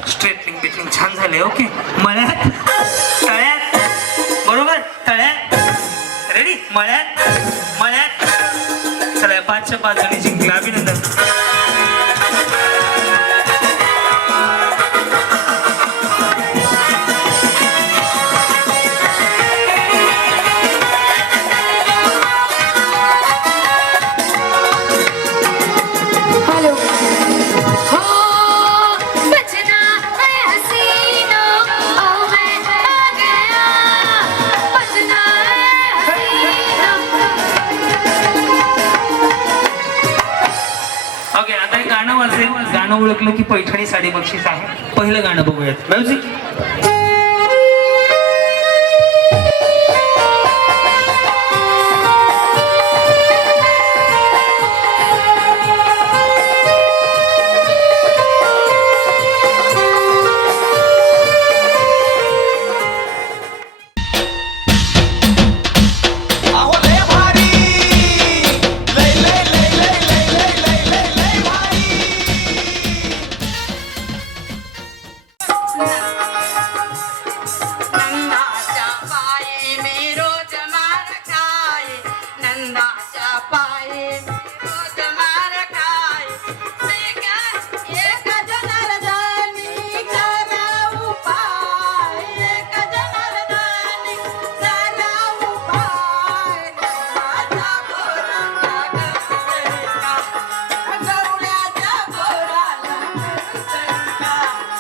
स्ट्रेटनिंग बिटनिंग छान झाले. ओके. मळ्यात तळ्यात. बरोबर. तळ्यात. रेडी. मळ्यात मळ्यात. चला 5च्या 5 जणी जिंकले. अभिनंदन. ओके. आता एक गाणं वाजेल. गाणं ओळखलं की पैठणी साडी बक्षीस आहे. पहिलं गाणं बघूयात. म्युझिक. अहो लय भारी लय लय लय लय लय लय लय लय लय भारी. नंदाच्या पायी मी रोज मार खाय. नंदाच्या पायी रोज मार खाय. एक जनार्दनी करा उपाय. एक जनार्दनी करा उपाय. नंदाच्या पोराला गरुडा. गरुड्याच्या पोराला गरुडा.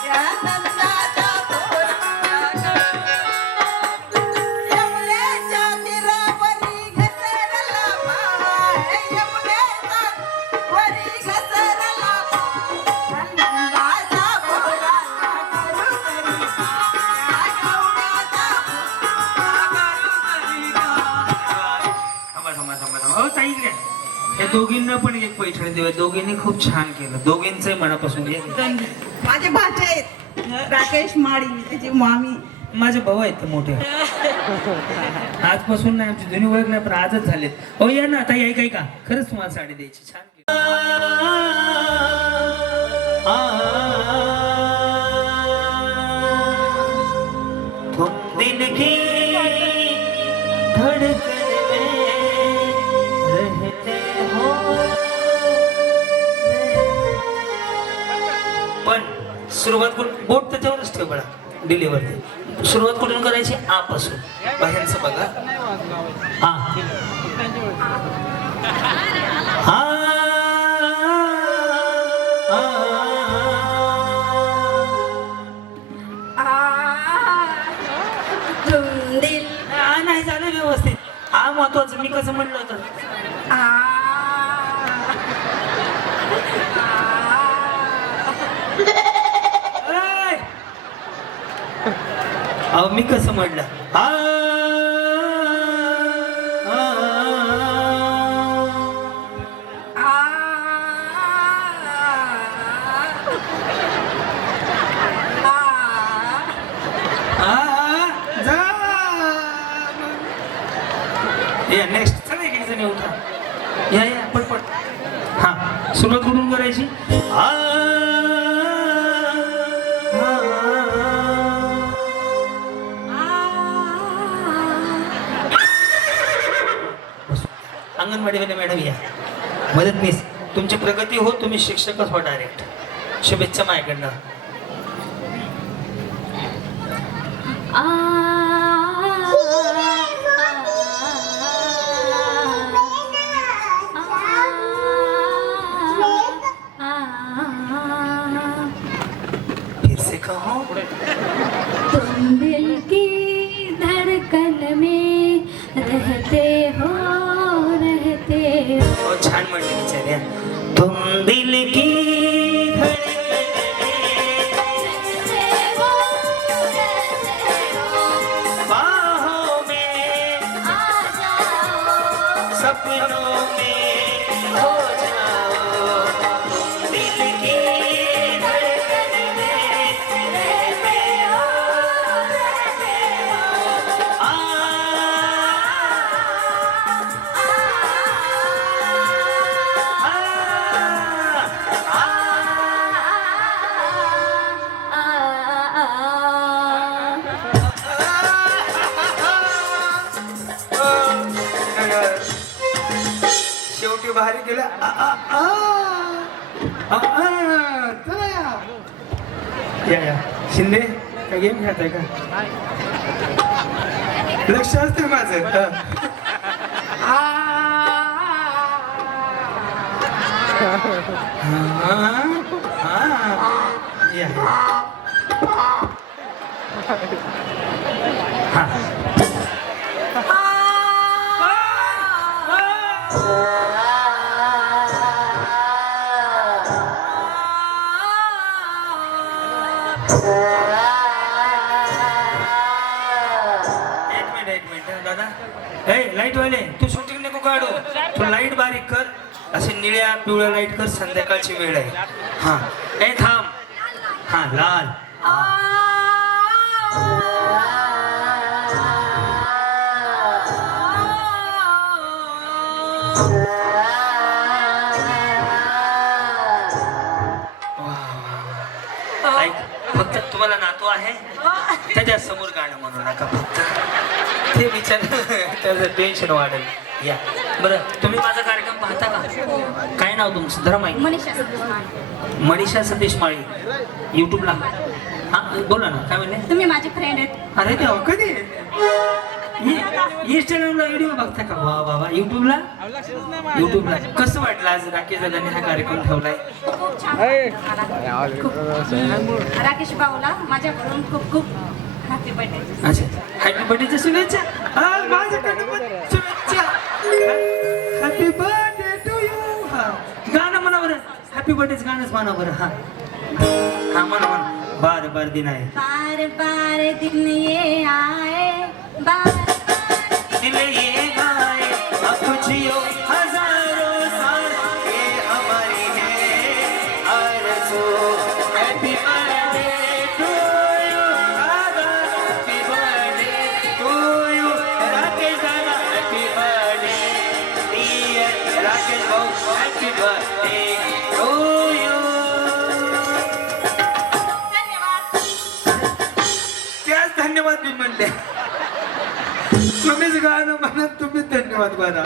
या नंदाच्या पोराला यमुनेच्या तीरावरी घसरला पाय. यमुनेच्या वरी घसरला पाय. नंदाच्या पोराला गरुडा. गरुड्याच्या पोराला गरुडा. हो ताई इकडे. या दोघींना पण एक पैठणी देऊया. दोघींनी खूप छान केलं. दोघींचंही मनापासून एक. माझे भाचे आहेत राकेश माळी, त्याची मामी. माझे भाऊ आहेत ते मोठे. आजपासून नाही आमची जुनी ओळख नाही पण आजच झालेत. हो या ना ताई. ऐक ऐका. खरंच तुम्हाला साडी द्यायची. छान तुम दिन की धड़कन में रहते हो सुरुवात कुठून बोट त्याच्यावरच ठेव बळा डिलीवरती सुरुवात कुठून करायची आपासून बाहेरचं बघा आ आ नाही झालं व्यवस्थित हा महत्वाचं मी कसं म्हणलं होतं अहो मी कसं म्हटलं नेक्स्ट चला एक जण उठा या पटपट हा सुरुवात कुठून करायची अंगणवाडीमध्ये मॅडम या मदतनीस तुमची प्रगती हो तुम्ही शिक्षकच हो डायरेक्ट शुभेच्छा माझ्याकडनं फिर से कहो तुम दिल की धड़कन में रहते हो छान म्हणले बिचाऱ्या तुम दिल की बाहों में आ जाओ सपनों में हो जाओ तुम दिल की धड़कन में रहते हो शेवटी बाहेर गेला चला या शिंदे काय गेम खेळताय का लक्ष असते माझं या एक मिनिट दादा लाईट वाले तू शूटिंग नको काढू तू लाईट बारीक कर असे निळ्या पिवळ्या लाईट कर संध्याकाळची वेळ आहे हा थांब हा लाल फक्त तुम्हाला नातू आहे त्याच्या समोर गाणं म्हणू नका फक्त ते विचार त्याचं टेन्शन वाढेल या बरं तुम्ही माझा कार्यक्रम पाहता का काय नाव तुमचं धर्म आहे मनीषा सतीश माळी युट्यूबला हा बोला ना काय म्हणले तुम्ही माझे फ्रेंड आहेत अरे तेव्हा कधी इंस्टाग्रामला व्हिडिओ बघता का वा बाबा युट्यूबला कसं वाटलं आज राकेश दादांनी हा कार्यक्रम ठेवलाय खूप छान राकेश भाऊला माझ्याकडून खूप खूप हॅपी बर्थडे अच्छा हॅपी बर्थडेच्या शुभेच्छा माझ्याकडून पण शुभेच्छा हॅपी बर्थडे टू यू हा गाणं म्हणा बरं हॅपी बर्थडेच गाणंच म्हणा बरं हा हा म्हणा बार बार दिन आहे बार बार दिन ये आए बार दिल ये गाए अब जियो हजारों साल ये हमारी है आरज़ू हैप्पी बर्थडे टू यू दादा happy birthday to you Rakesh दादा हैप्पी बर्थडे डियर राकेश भाऊ हैप्पी बर्थडे टू यू त्याच धन्यवाद मी म्हणले तुम्हीच गाणं म्हणा तुम्हीच धन्यवाद बघा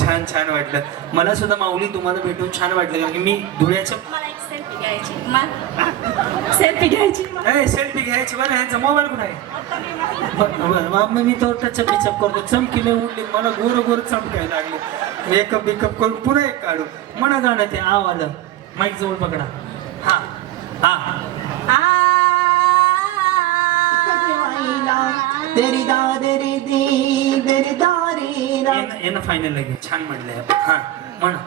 छान छान वाटलं मला सुद्धा माऊली तुम्हाला भेटून छान वाटलं कारण की मी धुळ्याच्या मला एक सेल्फी घ्यायची मग सेल्फी घ्यायची मग. ए सेल्फी घ्यायची बरं यांचा मोबाईल कुठे आहे मग मी तो टचअप बिचअप करतो चमकीले उडली मला गोर गोर चमकायला लागले मेकअप बिकअप करून पुन्हा एक काढू म्हणा गाणं ते आवालं माईक जवळ पकडा हा हा तेरी दादरी दी तेरी दारी रा. यांना फायनल लगे छान म्हणलंय हा म्हणा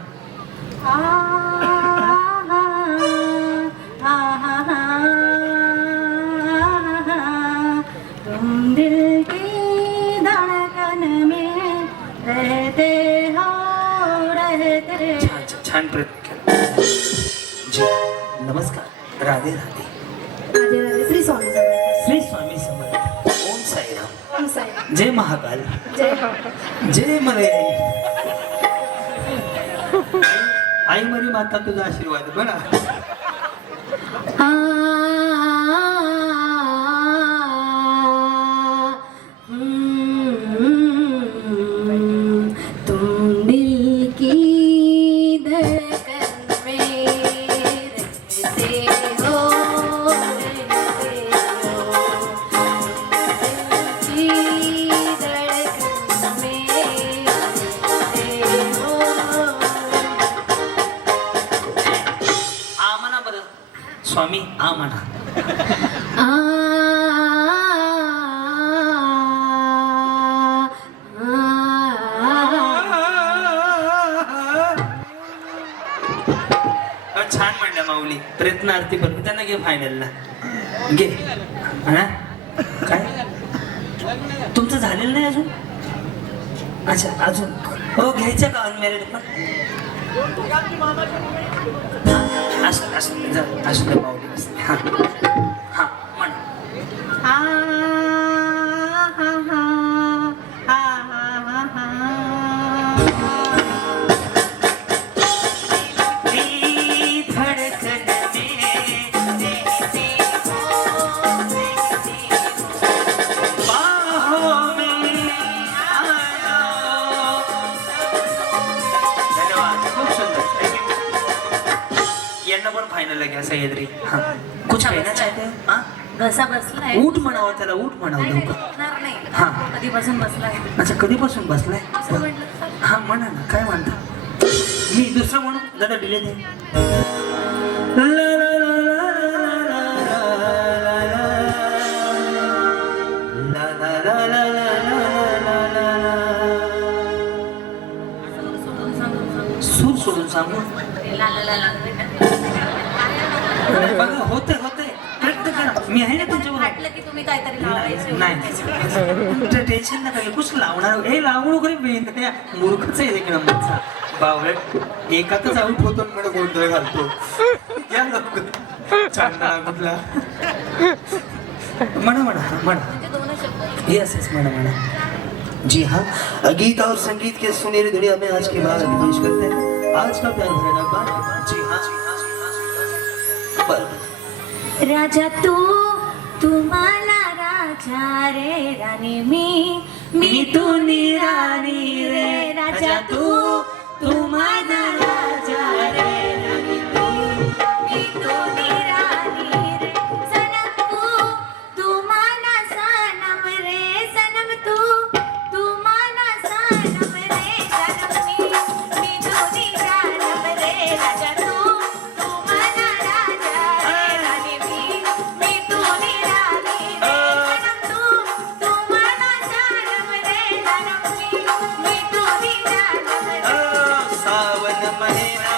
तुम दिल की धड़कन में रहते हो रहते. छान प्रयत्न केला जी नमस्कार राधे राधे राधे राधे. श्री स्वामी समर्थ. श्री स्वामी समर्थ ओम साईराम ओम साई. जय महाकाल जय बाबा. जय मलयाई आई मरी माता तुझा आशीर्वाद म्हणा तुम दिल की धड़कन में रहते हो रहते हो दिल की धड़कन में रहते हो. आ म्हणा बरं स्वामी आ म्हणा छान म्हणल्या माऊली प्रयत्नार्थी पण त्यांना घे फायनलला घे हा काय तुमचं झालेलं नाही अजून अच्छा अजून हो घ्यायचं का अनमॅरिड पण असं असं असं माऊली हा हा म्हण यांना पण फायनल घ्या सह्याद्री हा कुछ कहना चाहते हो हाँ घसा बसलाय ऊट म्हणावं त्याला ऊट म्हणावं लवकर बसणार नाही हा कधीपासून बसलाय अच्छा कधीपासून बसलाय असं म्हटलं हा म्हणा ना काय म्हणता मी दुसरं म्हणू दादा डिले दे सूर सोडून सांगू बघा होते होते प्रयत्न करा मी आहे ना तुमच्यावर वाटलं की तुम्ही काहीतरी लावायचे नाही टेन्शन नका घेऊ कुछ लावणार हे लावू नको रे मूर्खच आहे एक नंबरचा बावळट एकातच आऊट होतो म्हणून गोंधळ घालतो या लवकर चांगला कुठला म्हणा म्हणा म्हणा यस यस म्हणा म्हणा जी हाँ गीत और संगीत के सुनहरी दुनिया में आज की बात पेश करते हैं आज का प्यार भरा बात जी हाँ बरं राजा तू मला राजा रे राणी मी तू राणी रे राजा तू मला राजा रे राणी मी तू राणी रे सनम तू मला सनम रे सनम तू मला सनम रे सनम मी तू सनम रे राजा तू मला राजा रे राणी मी तू राणी रे सनम तू मला सनम रे सनम मी तू सनम रे सावन महिना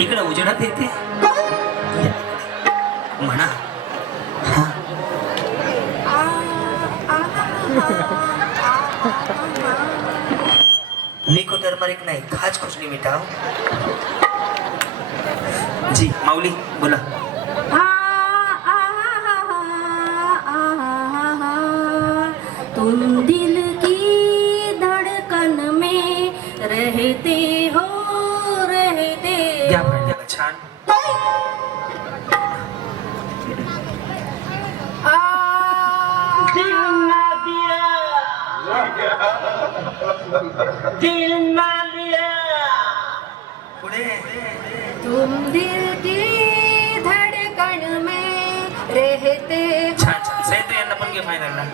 इकडे उजेडात येते म्हणा. हा. निको टर्मरिक नाही, खाज खुशली मिठाव. जी माऊली बोला. तुम दिल की धड़कन में रहते हो रहते घ्या पाहिजे छान. पुढे तुम दिल की धड़कन में रहते छान छान. सहित यांना पण घे फायनलला.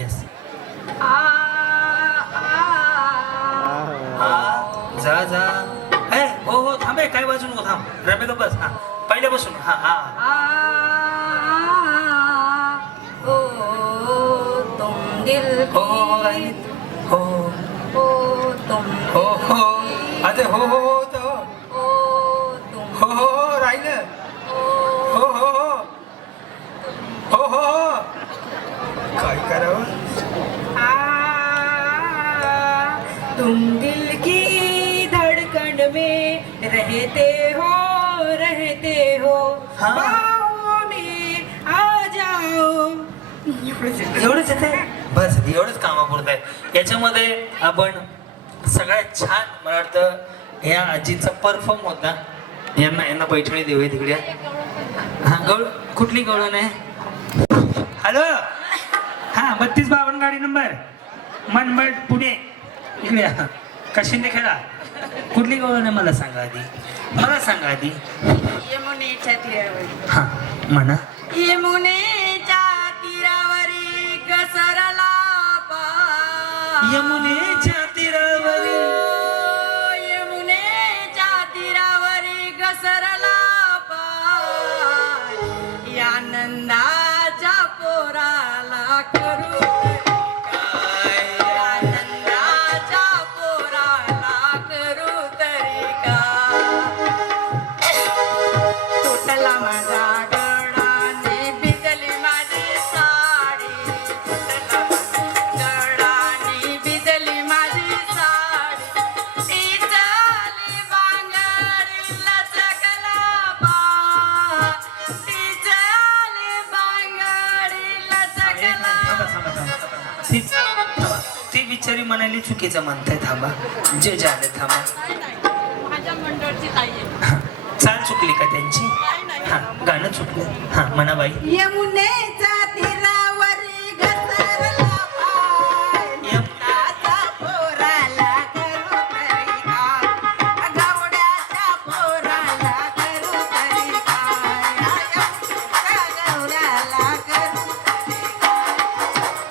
येस. जा जा. ए हो हो थांबे, काय वाजू नको, थांब रमे ग बस. हा पहिल्यापासून. हा हा. तुम दिल हो हो हो राहिली. हो हो तुम हो हो. अरे हो हो हो तर हो. हो तुम हो हो हो राहिलं. हो हो हो हो हो हो. काय करावं. तुम दिल की धड़कन में रहते हो हाँ। बाहों में आ जाओ. एवढंच येते बस. एवढंच कामापुरतं आहे. याच्यामध्ये आपण सगळ्यात छान मला वाटतं या आजीचा परफॉर्म होता. यांना पैठणी देऊया तिकडे. हा गवळ कुठली गवळण आहे. हॅलो हा 3252 गाडी नंबर मनमाड पुणे इकडे. कशिंदे खेळा. कुठली गवळण आहे मला सांगा आधी. मला सांगा आधी. यमुनेच्या तीरावर हा म्हणा. यमुनेच्या तीरावरी घसरला पाय. यमुनेच्या तीरावरी यमुनेच्या तीरावरी घसरला पाय. या नंदाच्या पोराला करू काय. या नंदाच्या पोराला करू तरी काय. तुटला माझा गडाने भिजली माझी साडी. तुटला गडाने भिजली माझी साडी. ती चाली बांगडी लचकला पाय. ती चाली बांगडी लचकला. ती बिचारी म्हणाली चुकीचं म्हणताय. थांबा जे झाले थांबा. माझ्या मंडळची ताई आहे. हा, चाल चुकली का त्यांची. हा गाणं चुकलं. हा म्हणा बाई. यमुनेच्या तीरावरी घसरला पाय. नंदाच्या पोराला करू तरी काय. गवड्याच्या पोराला करू तरी काय. यमुनेच्या गवऱ्याला करू तरी काय.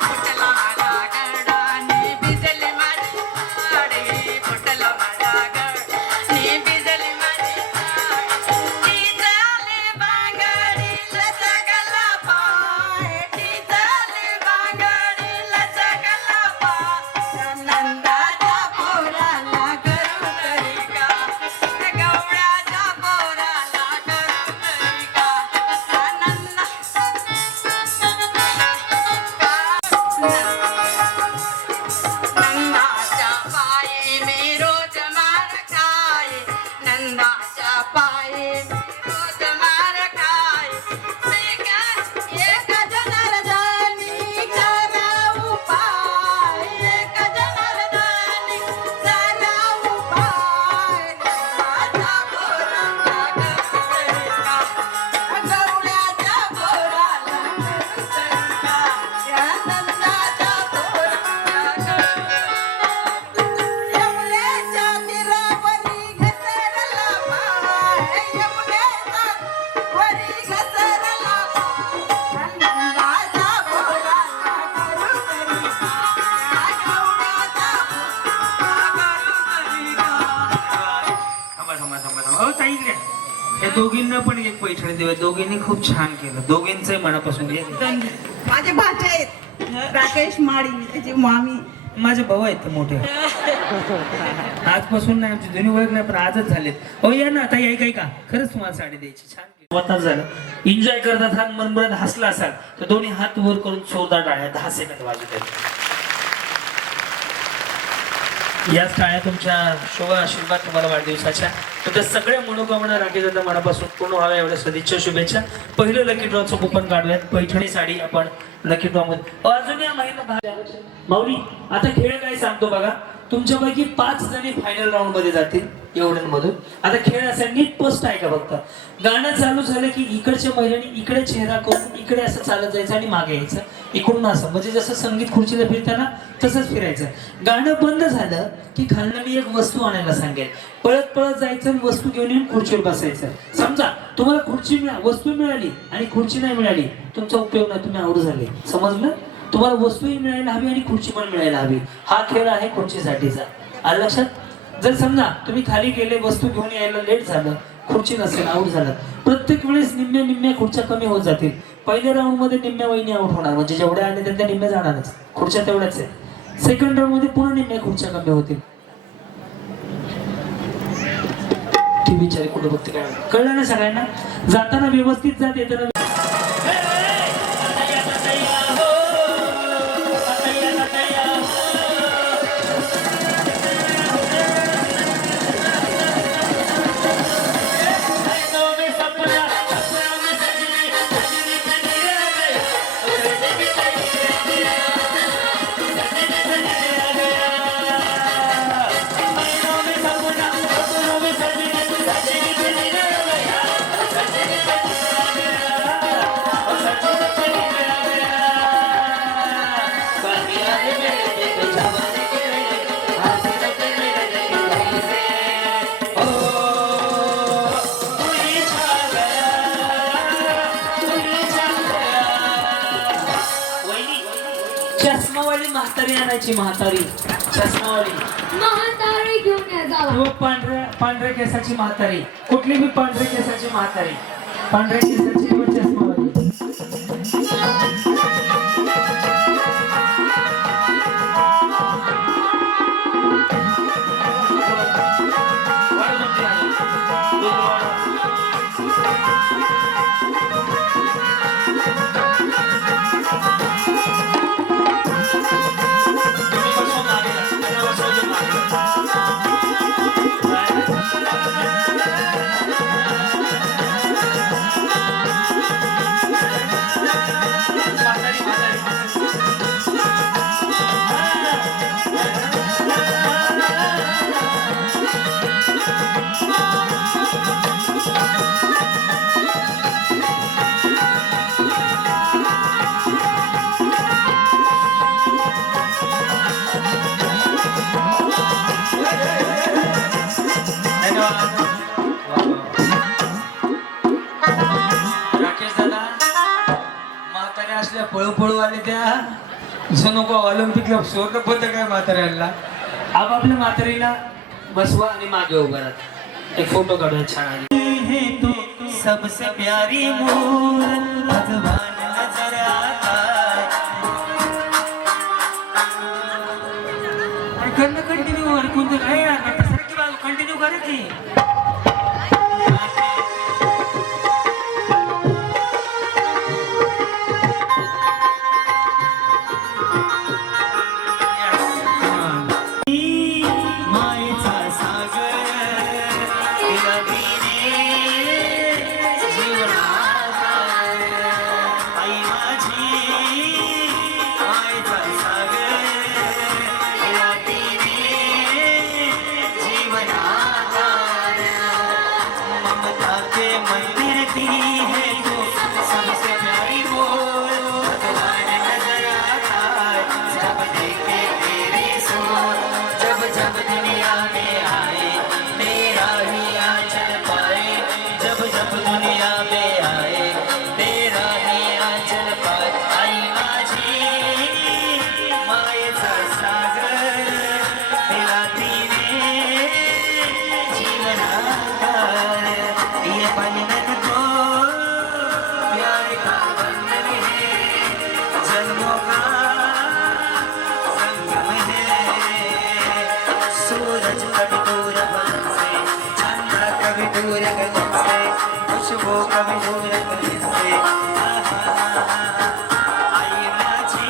फुटला माझा गडाने भिजली माझी साडी. फुटला माझा गडाने भिजली माझी साडी. ती झाली बांगडी लचकला पाय. ती झाली बांगडी लचकला पाय. नंदाच्या पोराला करू तरी काय. गवळ्याच्या पोराला करू तरी काय. नंदाच्या पायी मी रोज मार खाय. नंदाच्या पायी मी रोज मार खाय. एक जनार्दनी करा उपाय. एक जनार्दनी करा उपाय. नंदाच्या पोराला करू तरी काय. गवळ्याच्या पोराला करू तरी काय. या नंदाच्या पोराला करू. यमुनेच्या तीरावरी घसरला पाय. यमुनेच्या वरी घसरला पाय. नंदाच्या पोराला करू तरी काय. गवळ्याच्या पोराला करू तरी काय. थांबा थांबा थांबा थांबा. हो ताई इकडे. या दोघींना पण एक पैठणी देऊया. दोघींनी खूप छान केलं. दोघींचंही मनापासून घे. माझे भाचे आहेत राकेश माळी, त्याची मामी माझे भाऊ आहेत ते मोठे. आजपासून नाही, आमची जुनी ओळख नाही, पण आजच झालेत. हो या ना ताई, ऐक ऐका, खरंच तुम्हाला साडी द्यायची. छान वातावरण झालं, एन्जॉय करत असाल, मनभरात हसला असाल तर दोन्ही हात वर करून 14 टाळ्या 10 सेकंद वाजू द्या. याच टाळ्या तुमच्या शुभ आशीर्वाद तुम्हाला वाढदिवसाच्या, तुमच्या सगळ्या मनोकामना राखीदादा मनापासून पूर्ण व्हाव्या एवढ्या सदिच्छा शुभेच्छा. पहिलं लकी ड्रॉचं कुपन काढूयात. पैठणी साडी आपण लकी ड्रॉ मध्ये अजून या महिला माऊली. आता खेळ काय सांगतो बघा, तुमच्यापैकी 5 जणी फायनल राऊंड मध्ये जातील एवढ्यांमधून. आता खेळ असा नीट पोस्ट आहे का फक्त, गाणं चालू झालं की इकडच्या महिलांनी इकडे चेहरा करून इकडे असं चालत जायचं आणि मागे यायचं इकडून असं, म्हणजे जसं संगीत खुर्चीला फिरताना तसंच फिरायचं. गाणं बंद झालं की खालनं मी एक वस्तू आणायला सांगेल, पळत पळत जायचं आणि वस्तू घेऊन येऊन खुर्चीवर बसायचं. समजा तुम्हाला वस्तू मिळाली आणि खुर्ची नाही मिळाली, तुमचा उपयोग नाही, तुम्ही आउट झाले. समजलं? तुम्हाला वस्तूही मिळायला हवी आणि खुर्ची पण मिळायला हवी. हा खेळ आहे खुर्चीसाठीचा. आलं लक्षात? जर समजा तुम्ही खाली गेले, वस्तू घेऊन यायला लेट झालं, खुर्ची नसेल, आउट झालं, प्रत्येक वेळेस निम्म्या खुर्च्या कमी होत जातील. पहिल्या राऊंड मध्ये निम्म्या वहिनी आउट होणार, म्हणजे जेवढ्या आले त्या निम्म्या जाणारच, खुर्च्या तेवढ्याच आहे. सेकंड राऊंड मध्ये पुन्हा निम्म्या खुर्च्या कमी होतील. ती बिचारी कुठं बघते काय, कळलं ना सगळ्यांना? जाताना व्यवस्थित जात, येताना चष्मावाली म्हातारी आणायची. म्हातारी चष्मावाली घेऊन या जावा. किंवा पांढऱ्या केसाची म्हातारी, कुठली बी पांढऱ्या केसाची म्हातारी, पांढऱ्या केसाची किंवा चष्मावाली. राकेश दादा, म्हाताऱ्या असल्या पळू आले त्या जणू का ऑलिम्पिकला स्वर्ण पदक आहे म्हाताऱ्यांना. आपापल्या म्हातारीला बसवा आणि मागे उभा राहा, एक फोटो काढूया छान. तो सबसे प्यारी मोर भगवान नजर आता है. कंटिन्यू कोणतं काय कंटिन्यू करे की कुछ कभी दूर गगन से, चंदा कभी दूर गगन से, खुशबू कभी दूर गगन से। आई माझी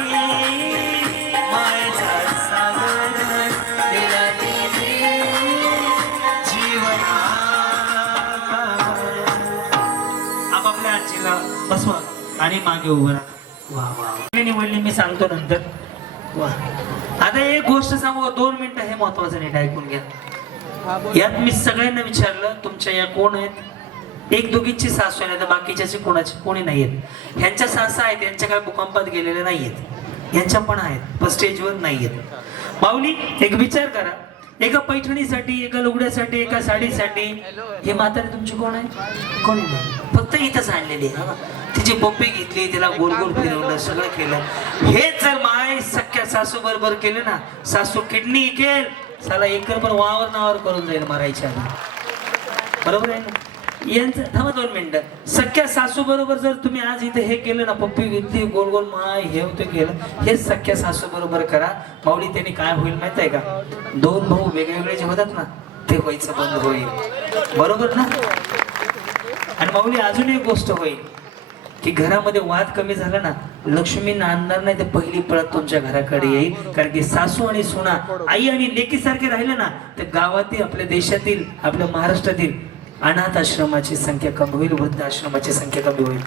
मायेचा सागर, तेरा तेरे जीवना। आपापल्या आजीला बसवा आणि मागे उभं राहा. वा वा निवडली मी सांगतो नंतर. वा आता एक गोष्ट सांगू, 2 मिनिटं, हे महत्वाचं नीट ऐकून घ्या. यात मी सगळ्यांना विचारलं तुमच्या या कोण आहेत, एक दोघींची सासू आहे, तर बाकीच्याची कोणी नाही आहेत. ह्यांच्या सासा आहेत, यांच्या काय भूकंपात गेलेल्या नाही आहेत, यांच्या पण आहेत पण स्टेजवर नाही आहेत. माऊली एक विचार करा, एका पैठणीसाठी, एका लुगड्यासाठी, एका साडीसाठी हे म्हातारी तुमची कोण आहे? कोणी नाही, फक्त इथंच आणलेली आहे. तिची पप्पी घेतली, तिला गोल गोल फिरवलं, सगळं केलं. हेच जर माय सख्या सासू बरोबर केलं ना, सासू किडनी केल साला एकर पण वावर नावर करून जाईल मारायच्या आधी. बरोबर आहे ना? यांचं थांबा 2 मिनिटं. सख्या सासू बरोबर जर तुम्ही आज इथे हे केलं ना, पप्पी घेतली, गोल गोल माय हे होतं केलं, हेच सख्या सासू बरोबर करा. माऊली त्यांनी काय होईल माहित आहे का? 2 भाऊ वेगवेगळे जे होतात ना, ते व्हायचं बंद होईल. बरोबर ना? आणि माऊली अजून एक गोष्ट होईल की घरामध्ये वाद कमी झाला ना, लक्ष्मी नांदणार नाही, तर पहिली पळत तुमच्या घराकडे येईल. कारण की सासू आणि सुना, आई आणि लेकीसारखे राहिले ना, तर गावातील, आपल्या देशातील, आपल्या महाराष्ट्रातील अनाथ आश्रमाची संख्या कमी होईल, वृद्ध आश्रमाची संख्या कमी होईल.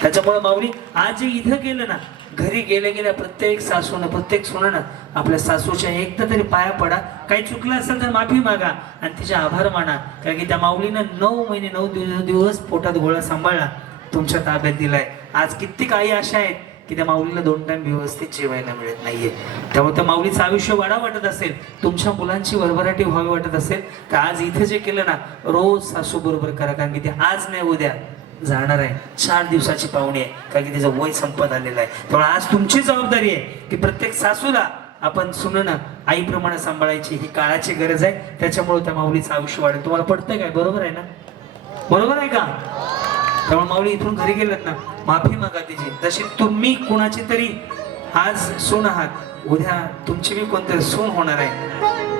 त्याच्यामुळे माऊली आज जे इथं गेलं ना, घरी गेल्या प्रत्येक सासूनं, प्रत्येक सुनानं आपल्या सासूच्या एकदा तरी पाया पडा. काही चुकलं असेल तर माफी मागा आणि तिचे आभार माना. कारण की त्या माऊलीनं 9 महिने 9 दिवस पोटात गोळा सांभाळला, तुमच्या ताब्यात दिलाय. आज कित्येक आई अशा आहेत की त्या माऊलीला 2 टाइम व्यवस्थित जेवायला मिळत नाहीये. त्यामुळे त्या माऊलीचं आयुष्य वाढा वाटत असेल, तुमच्या मुलांची भरभराटी व्हावी वाटत असेल, तर आज इथे जे केलं ना, रोज सासू बरोबर करा. कारण की ते आज नाही उद्या जाणार आहे, 4 दिवसाची पाहुणी आहे, कारण की तिचं वय संपत आलेलं आहे. त्यामुळे आज तुमची जबाबदारी आहे की प्रत्येक सासूला आपण सुनणं आईप्रमाणे सांभाळायची, ही काळाची गरज आहे. त्याच्यामुळे त्या माऊलीचं आयुष्य वाढेल. तुम्हाला पटतंय काय? बरोबर आहे ना? बरोबर आहे का? त्यामुळे माऊली इथून घरी गेलात ना, माफी मागा तिची. जशी तुम्ही कुणाची तरी आज सून आहात, उद्या तुमची बी कोणतरी सून होणार आहे.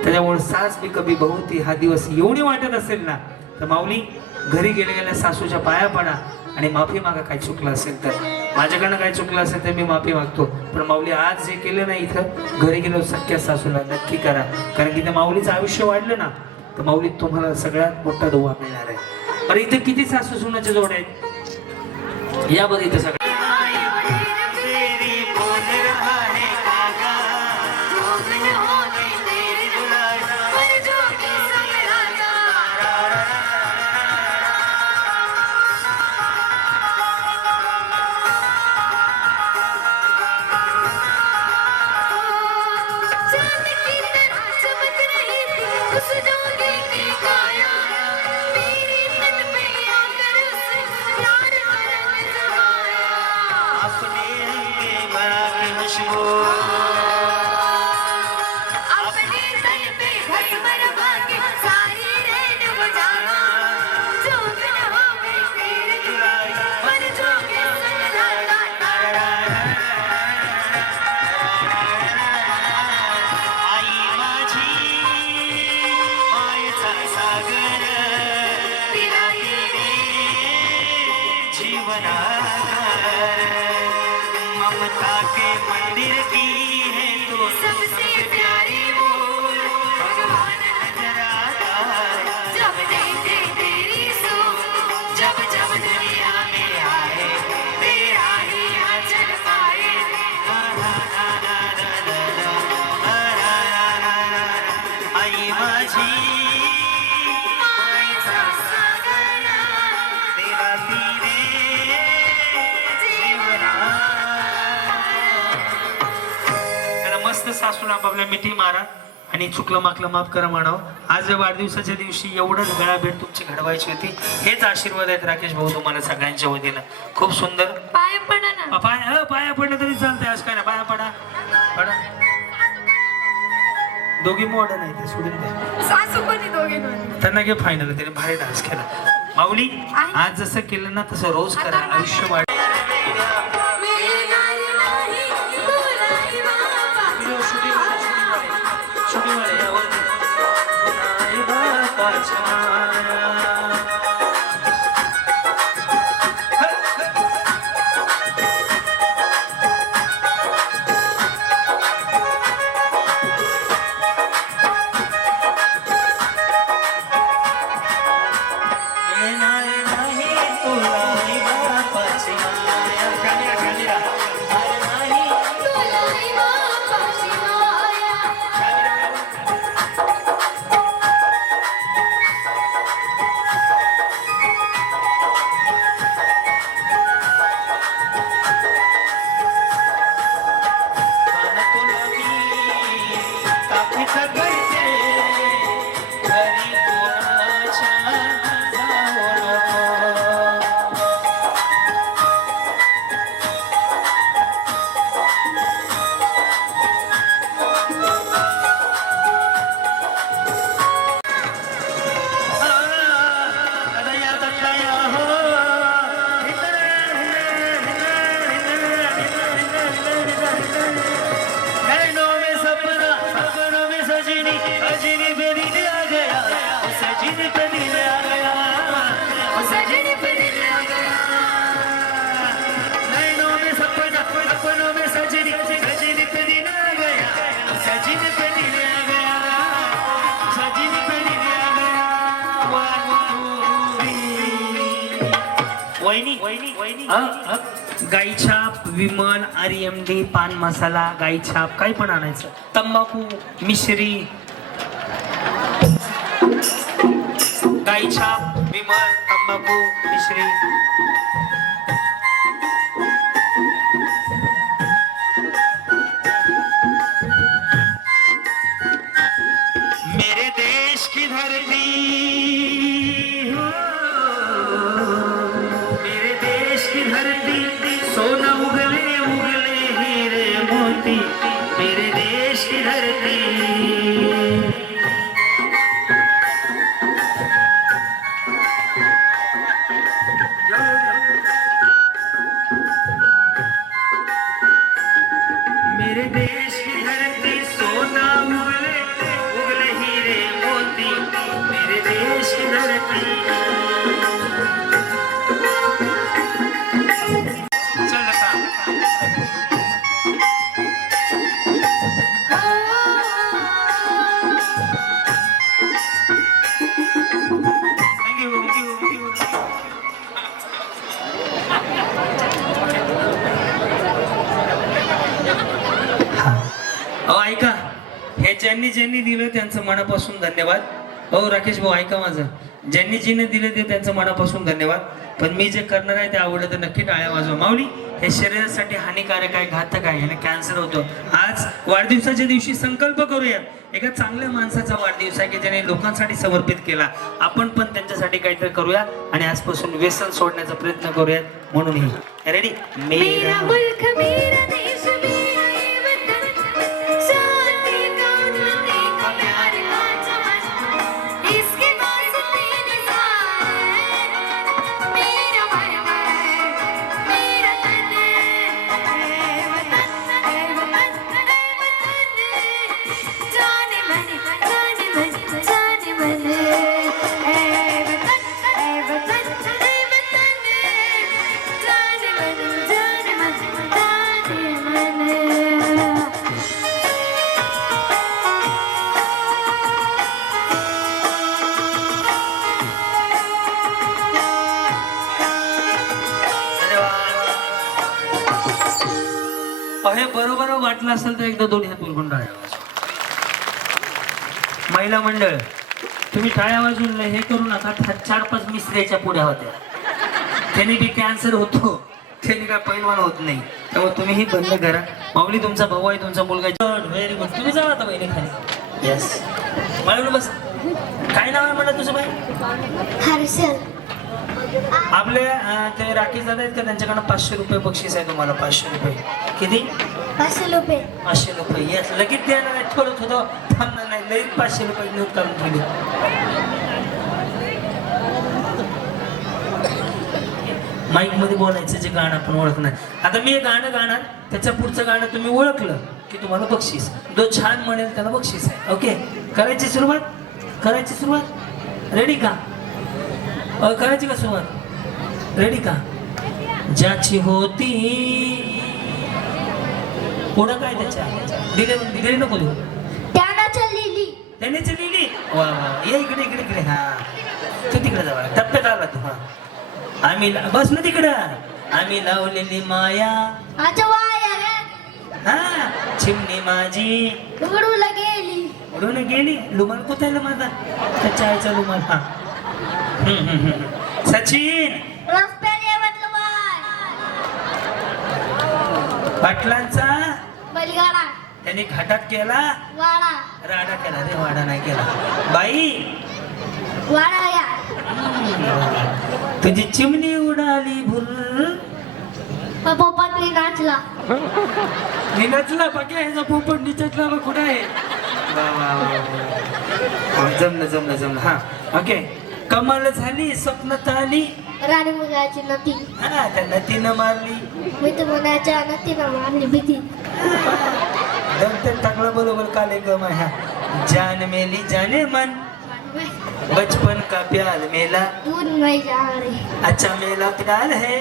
त्याच्यामुळे सास बी कभी बहुती हा दिवस एवढी वाटत असेल ना, तर माऊली घरी गेल्या सासूच्या पाया पडा आणि माफी मागा. काय चुकलं असेल तर, माझ्याकडनं काय चुकलं असेल तर मी माफी मागतो. पण माऊली आज जे केलं ना, इथं घरी गेलो सख्या सासूला नक्की करा. कारण की त्या माऊलीचं आयुष्य वाढलं ना, तर माऊलीत तुम्हाला सगळ्यात मोठा दुवा मिळणार आहे. अरे इथे किती सासू सुनाचे जोड आहेत, या बरं इथं सगळं. ममता के मंदिर की है तो सबसे प्यारी वो भगवान नजर आता है जब देखे तेरी सो जब जब दुनिया में आए तेरा ही आचर पाए आई माझी सासूला आपल्या मिठी मारा आणि चुकलं माकलं माफ करा म्हणावं. आज वाढदिवसाच्या दिवशी एवढंच गळा भेट तुमची घडवायची होती. हेच आशीर्वाद आहेत राकेश भाऊ तुम्हाला सगळ्यांच्या वतीनं. खूप सुंदर पाया पडा ना. पाया पडलं तरी चालतंय, आज काय ना, पाया पडा पडा. दोघी मॉडर्न आहे ते सोडून द्या. सासू कोणी दोघे त्यांना घे फायनल, त्याने भारी डान्स केला. माऊली आज जसं केलं ना तसं रोज करा, आयुष्य वाढ. शूटिंग गाईछाप, विमल, RMD, पान मसाला, गाईछाप काही पण आणायचं, तंबाखू, मिश्री, गाईछाप, विमल, तंबाखू, मिश्री. मेरे देश की धरती, मेरे देश की धरती, सोना उगले उगले हीरे मोती, मेरे देश की धरती. मेरे देश की धरती, सोना उगले उगले हीरे मोती, मेरे देश की धरती. चल आता. Thank you. अहो ऐका, हे ज्यांनी दिलं त्यांचं मनापासून धन्यवाद. हो राकेश भाऊ ऐका माझं, ज्यांनी दिलं ते त्यांचं मनापासून धन्यवाद. पण मी जे करणार आहे ते आवडलं तर नक्की टाळ्या वाजवा. माऊली, हे शरीरासाठी हानिकारक आहे, घातक आहे, याने कॅन्सर होतो. आज वाढदिवसाच्या दिवशी संकल्प करूयात, एका चांगल्या माणसाचा वाढदिवस आहे की ज्याने लोकांसाठी समर्पित केला. आपण पण त्यांच्यासाठी काहीतरी करूया आणि आजपासून व्यसन सोडण्याचा प्रयत्न करूयात. म्हणून ही रेडी. मेरा मुल्क मेरा देश मेरा ये वतन, शांति का उन्नति का प्यार का चमन, इसके वास्ते निसार है मेरा मन है, मेरा तन है वतन, है वतन, है वतन, जाने मन, जाने मन, जाने मन, है वतन, है वतन, है वतन, जाने मन, जाने मन, जाने मन. हे बरोबर वाटलं असेल तर एकदा दोन्ही हात उलगून टाळ्या वाजवा. महिला मंडळ, तुम्ही टाळ्या वाजवून हे करू नका. 4-5 मिस्त्रीच्या पुढ्या होत्या, त्यांनी बी कॅन्सर होतो, त्यांनी काय पैलवान होत नाही. त्यामुळे तुम्हीही बंद करा. माऊली तुमचा भाऊ आहे, तुमचा मुलगा. Very good. तुम्ही जावा आता बहिणी खाली. येस मला बस. काय नाव आहे म्हणलं तुझं बाई? हर्षल. आपले ते राकेश दादा आहेत का, त्यांच्याकडनं 500 रुपये बक्षीस आहे तुम्हाला. 500 रुपये. किती? 500 रुपये. 500 रुपये. येस लगेच द्यायला नाही, थोडं थांबणार नाही. लगेच 500 रुपये नोट काढून ठेवली. माईक मध्ये बोलायचं जे गाणं आपण ओळखणार. आता मी हे गाणं गाणार, त्याच्या पुढचं गाणं तुम्ही ओळखलं की तुम्हाला बक्षीस. जो छान म्हणेल त्याला बक्षीस आहे. ओके, करायची सुरुवात. रेडी का करायची का सुरुवात रेडी का ज्याची होती पुढं काय त्याच्या दिले नको देऊ त्यानं चाललेली त्याने लिहिली वा वा ये इकडे इकडे इकडे हा तू तिकडे जावा टप्प्यात आला तू हा आम्ही बस ना तिकडं आम्ही लावलेली माया अच्छा वाया रे हा चिमणी माझी उडूला गेली उडून गेली लुमान कुठायला माझा त्याच्या आईचा लुमान हा सचिन रस्त्याने म्हटलं बाय पाटलांचा बैलगाडा त्यांनी घाटात केला वाडा राडा केला रे वाडा नाही केला बाई वाडा या तुझी चिमणी उडाली भुर पोपट मी नाचला मी नचला बाकी ह्याचा पोपट निचटला बघ कुठं आहे जमलं हा ओके कमाल झाली स्वप्नात आली राणी मुलाची नती हा त्या नतीनं मारली मी तर मुलाच्या नतीनं मारली भीती दमते टाकला बरोबर काले गम हा जान मेली जाने मन बचपन का प्यार मेला दूध नहीं जा रही अच्छा मेला प्यार है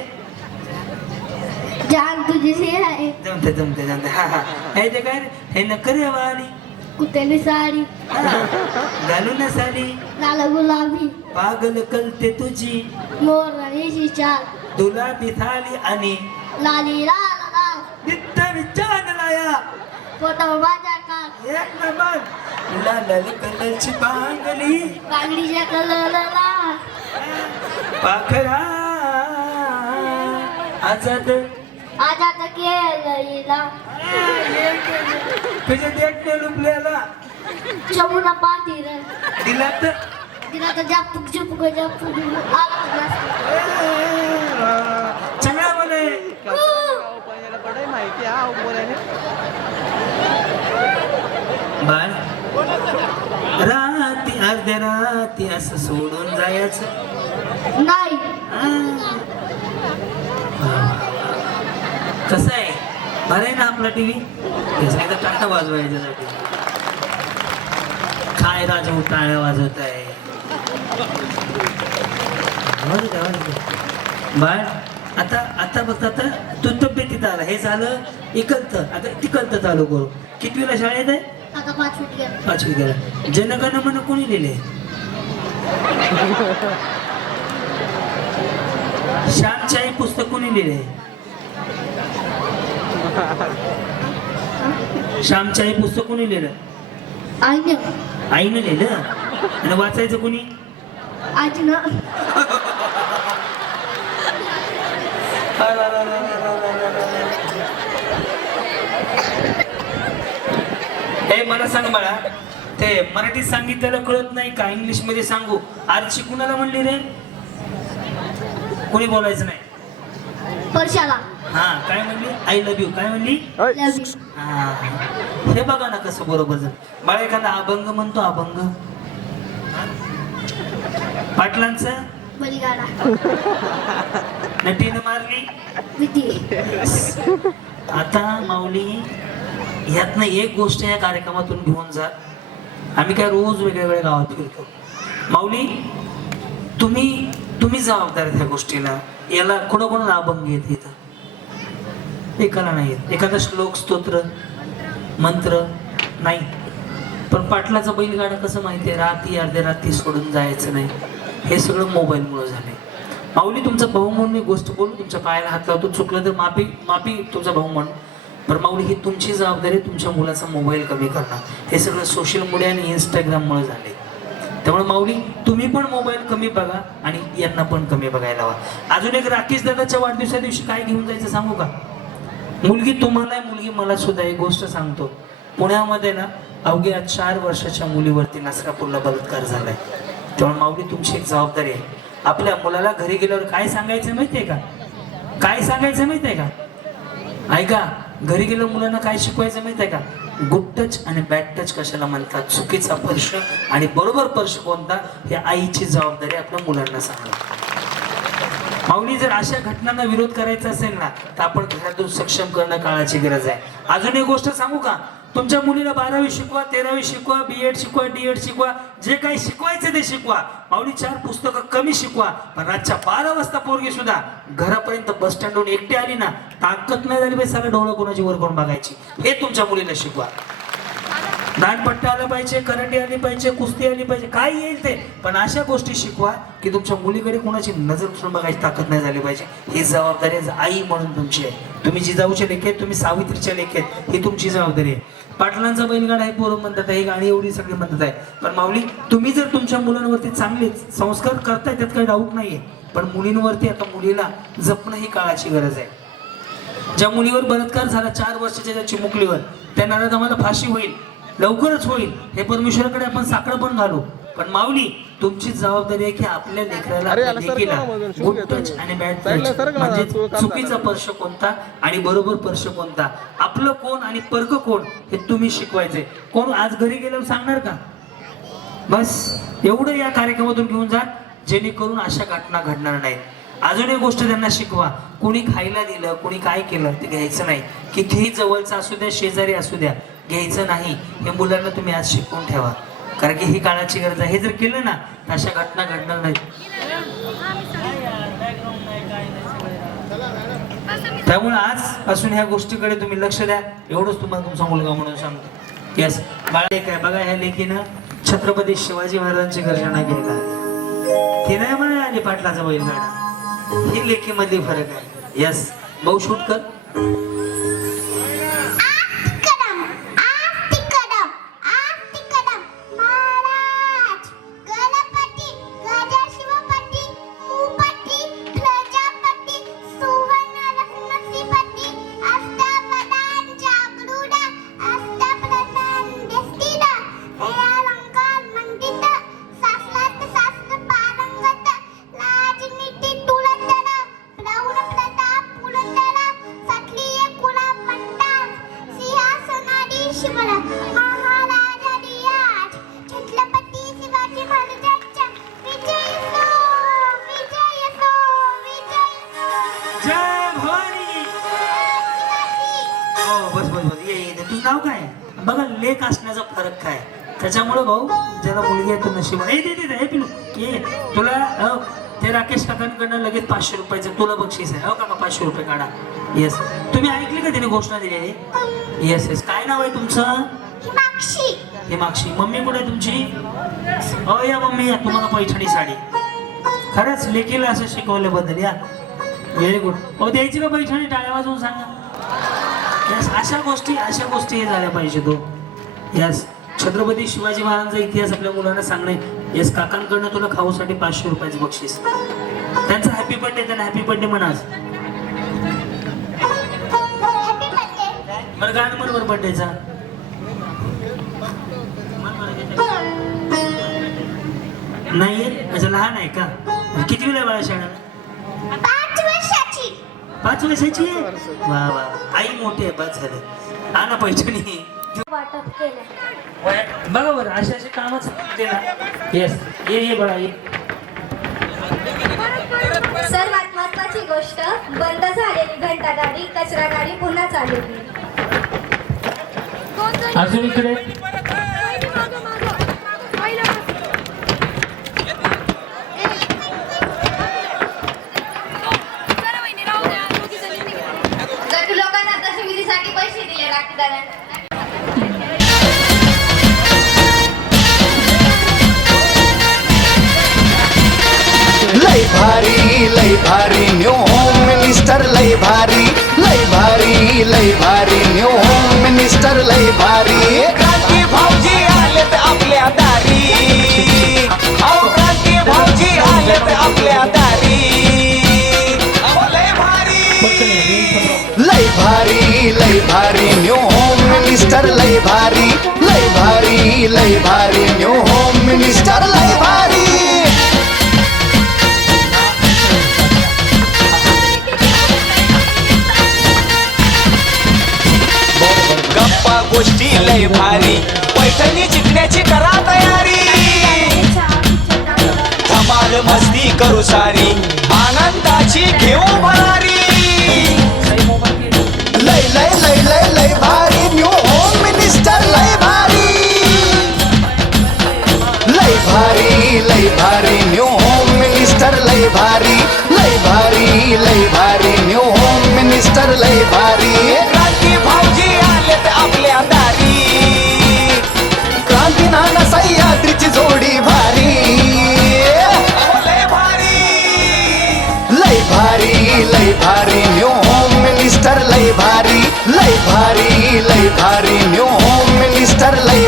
जान तुझसे है जमते हा हा हे ते काय हे न करे वाली कुत्याने साडी घालू न साली लाल गुलाबी पागल कलते तुझी मोर राणीची चाल तुला बिथाली आणि लाली लाल लाल नित्य विचार लाया पोटावर माझ्या काल एक नंबर लाल कलरची बांगली बांगडीच्या कलरला पाखरा आजाद आजात केलं तुझ्या देखणे लुपल्याला चमुना पाती रे दिला तर तिला तर झपक आला चांगला म्हणे बाळ राती अर्ध्या राती असं सोडून जायचं नाही कसं आहे बरं आहे ना आपला टीव्ही त्याचा एकदा टाटा वाजवायच्यासाठी काय राजा टाळ्या वाजवत आहे बाळ आता आता बघ आता तू तब्येतीत आला हे झालं इकलतं आता तिकलतं चालू करू कितवीला शाळेत आहे आता 5 गेला 5वी गेला जनगण मन कोणी लिहिले श्यामची आई पुस्तक कोणी लिहिले श्यामची आई पुस्तक कोणी लिहिलं आईने आईनं लिहिलं आणि वाचायचं कोणी आजीनं हे मला सांग बाळा ते मराठीत सांगितलेलं कळत नाही का इंग्लिश मध्ये सांगू आरची कुणाला म्हणली रे कोणी बोलायचं नाही परशाला हा काय म्हणली आय लव्ह यू काय म्हणली लव यू हा हे बघा ना कसं बरोबर झालं बाळा एखादा अभंग म्हणतो अभंग पाटलांचं बैलगाडा नटीनं मारली भीती आता माऊली ह्यातनं एक गोष्ट या कार्यक्रमातून घेऊन जा आम्ही काय रोज वेगवेगळ्या गावात फिरतो माऊली तुम्ही जबाबदार त्या गोष्टीला याला कोणाकोणाला अभंग येत इथं एकाला नाही येत एखादा श्लोक स्तोत्र मंत्र नाही पण पाटलाचा बैलगाडा कसं माहितीये रात्री अर्ध्या रात्री सोडून जायचं नाही हे सगळं मोबाईलमुळे झालंय माऊली तुमचा भाऊ म्हणून मी गोष्ट बोलू तुमच्या पायाला हात लावतो चुकलं तर माफी तुमचा भाऊ म्हणून पण माऊली ही तुमची जबाबदारी तुमच्या मुलाचा मोबाईल कमी करणं हे सगळं सोशल मीडिया आणि इंस्टाग्राममुळे झाले त्यामुळे माऊली तुम्ही पण मोबाईल कमी बघा आणि यांना पण कमी बघायला हवा अजून एक राकेश दादाच्या वाढदिवसा दिवशी काय घेऊन जायचं सांगू का मुलगी तुम्हाला आहे मुलगी मला सुद्धा एक गोष्ट सांगतो पुण्यामध्ये ना अवघ्या 4 वर्षाच्या मुलीवरती नसरापूरला बलात्कार झालाय त्यामुळे माऊली तुमची एक जबाबदारी आहे आपल्या मुलाला घरी गेल्यावर काय सांगायचं माहितीये का काय सांगायचं माहितीये का ऐका घरी गेल्यावर मुलांना काय शिकवायचं माहितीये का गुड टच आणि बॅड टच कशाला म्हणतात चुकीचा स्पर्श आणि बरोबर स्पर्श कोणता हे आईची जबाबदारी आपल्या मुलांना सांगा माऊली जर अशा घटनांना विरोध करायचा असेल ना तर आपण घरातून सक्षम करणं काळाची गरज आहे अजून एक गोष्ट सांगू का तुमच्या मुलीला 12वी शिकवा, 13वी शिकवा, B.Ed शिकवा, D.Ed शिकवा, जे काही शिकवायचं ते शिकवा. माऊली 4 पुस्तकं कमी शिकवा, पण रातच्या 12 वाजता पोरगी सुद्धा घरापर्यंत बस स्टँडवरून एकटी आली ना, ताकद नाही झाली पाहिजे सगळं डोळं कोणाची वर करून बघायची. हे तुमच्या मुलीला शिकवा. दांडपट्टा आलं पाहिजे, करंडी आली पाहिजे, कुस्ती आली पाहिजे, काय येईल ते, पण अशा गोष्टी शिकवा की तुमच्या मुलीकडे कोणाची नजर उचलून बघायची ताकद नाही झाली पाहिजे. ही जबाबदारी आई म्हणून तुमची आहे. तुम्ही जिजाऊचे लेख आहेत, तुम्ही सावित्रीच्या लेख आहेत, ही तुमची जबाबदारी आहे. पाटलांचा बैलगाडा आहे पोरं म्हणतात आहे, ही गाणी एवढी सगळी म्हणतात आहे, पण माऊली तुम्ही जर तुमच्या मुलांवरती चांगले संस्कार करताय त्यात काही डाऊट नाहीये, पण मुलींवरती आता मुलीला जपणं ही काळाची गरज आहे. ज्या मुलीवर बलात्कार झाला 4 वर्षाच्या ज्या चिमुकलीवर, त्या नराधमाला फाशी होईल, लवकरच होईल, हे परमेश्वराकडे आपण साकडं पण घालू. पण माऊली तुमची जबाबदारी आहे की आपल्या लेकराला गुड टच आणि बॅड टच म्हणजे चुकीचा स्पर्श कोणता आणि बरोबर स्पर्श कोणता, आपलं कोण आणि परक कोण हे तुम्ही शिकवायचे. कोण आज घरी गेल्यावर सांगणार का? बस एवढं या कार्यक्रमातून घेऊन जा जेणेकरून अशा घटना घडणार नाहीत. अजून एक गोष्ट त्यांना शिकवा, कोणी खायला दिलं, कोणी काय केलं ते घ्यायचं नाही. कितीही जवळचा असू द्या, शेजारी असू द्या, घ्यायचं नाही. हे मुलांना तुम्ही आज शिकवून ठेवा, कारण की ही काळाची गरज आहे. हे जर केलं ना तर अशा घटना घडणार नाहीत. त्यामुळे आजपासून ह्या गोष्टीकडे तुम्ही लक्ष द्या, एवढंच तुम्हाला तुमचा मुलगा म्हणून सांगतो. यस बाळा काय बघा, ह्या लेखीनं छत्रपती शिवाजी महाराजांची गर्जना घ्यायला ती नाही म्हणा आली पाटलाचा बैलगाडा, ही लेखीमधली फरक आहे. यस भाऊ शूट कर. तुझं नाव काय? बघा लेख असण्याचा फरक काय, त्याच्यामुळे भाऊ ज्याला मुलगी आहे तो नशीब आहे. दे पिलू ये तुला ते राकेश काकांकडनं लगेच 500 रुपयाचं तुला बक्षीस आहे. हो काका 500 रुपये काढा. येस तुम्ही ऐकली का त्याने घोषणा दिली आहे? येस येस काय नाव आहे तुमचं? हिमाक्षी. मम्मी कुठे आहे तुमची? हो या मम्मी या, तुम्हाला पैठणी साडी. खरंच लेकीला असं शिकवल्याबद्दल या व्हेरी गुड. हो द्यायची का पैठणी? टाळ्या वाजवून सांगा. यस अशा गोष्टी हे झाल्या पाहिजे. तो यस छत्रपती शिवाजी महाराजांचा इतिहास आपल्या मुलांना सांगणे. यस काकांकडनं तुला खाऊसाठी 500 रुपयाचं बक्षीस. त्यांचा हॅपी बर्थडे, त्यांना हॅपी बर्थडे म्हणा. बरं गाणं बरोबर बर्थडेचा नाही अच्छा लहान आहे का? किती वेळ बाळा शाळा? 5 वर्षाची आहे. वा वा आई मोठी आहे. 5 झाले. हा ना पैठणी वाटप केलं. बघा बरं असे कामच ना. येस ये बघा ये. सर्वात महत्वाची गोष्ट, बंद झालेली घंटा गाडी, कचरा गाडी पुन्हा चालू केली. अजून इकडे लोकांना दशविधीसाठी पैसे दिले राखीदारांना. लय भारी न्यू होम मिनिस्टर. लय भारी न्यू होम मिनिस्टर. लय भारी क्रांती भाऊजी आलेत आपल्या दारी. अहो क्रांती भाऊजी आलेत आपल्या दारी. अहो लय भारी न्यू होम मिनिस्टर. लय भारी न्यू होम मिनिस्टर. लय भारी. गप्पा गोष्टी लय भारी, पैठणी जिंकण्याची करा तयारी. धमाल मस्ती करू सारी, आनंदाची घेऊ भरारी. लय भारी न्यू होम मिनिस्टर.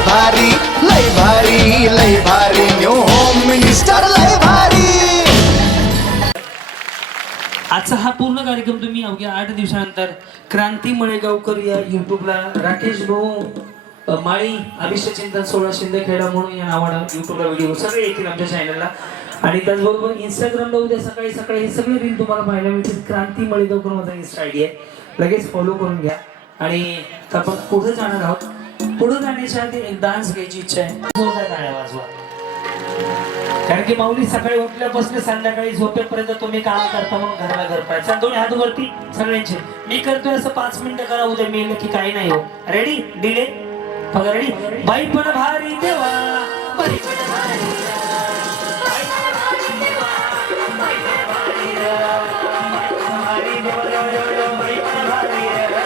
भारी लय भारी लय भारी न्यू होम मिनिस्टर लय भारी. आजचा हा पूर्ण कार्यक्रम तुम्ही अवघ्या 8 दिवसानंतर क्रांती मळेगावकर या युट्यूबला राकेश भाऊ माळी अभिषेक चिंतन 16 शिंदेखेडा म्हणून या नावानं युट्यूबला व्हिडिओ सगळे येतील आमच्या चॅनलला. आणि त्याचबरोबर इंस्टाग्रामला उद्या सकाळी सकाळी हे सगळे रील तुम्हाला पाहायला मिळतील. क्रांती मळेगावकर माझा इंस्टा आयडी आहे, लगेच फॉलो करून घ्या. आणि आपण पुढे जाणार आहोत. पुढे जाण्याच्या आधी एक डान्स घ्यायची इच्छा आहे. जोरदार टाळ्या वाजवा, कारण की माऊली सकाळी उठल्यापासून संध्याकाळी झोपेपर्यंत तुम्ही काम करता म्हणून घराला घर पाहिजे. दोन्ही हात वरती सगळ्यांचे. मी करतोय असं 5 मिनिटं करा, उद्या मी की काही नाही हो. रेडी डिले बघा. रेडी. बाई पण भारी देवा, बाई पण भारी देवा, बाई पण भारी देवा, बाई पण भारी देवा, बाई पण भारी देवा, बाई पण भारी देवा.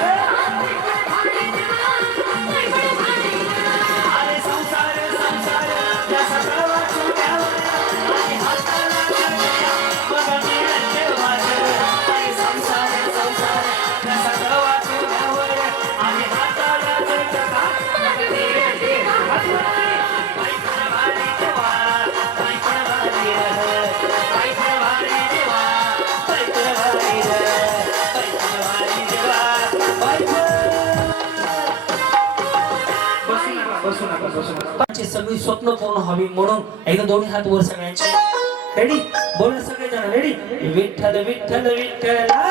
अरे संसार संसार या सगळं चुक्यावर आणि हाताला चढल्या बघा मी देवाचं. अरे संसार संसार या सगळं चुक्यावर आणि हाताला चढल्या बघा मी देवाचं. बाई पण भारी देवा, बाई पण भारी देवा, बाई पण भारी देवा, बाई पण भारी देवा, बाई पण भारी देवा, बाई पण. बसू नका. सगळी स्वप्न पूर्ण व्हावी म्हणून एकदा दोन्ही हात वर सगळ्यांचे. रेडी. बोला सगळे जण. रेडी. विठ्ठल विठ्ठल विठ्ठला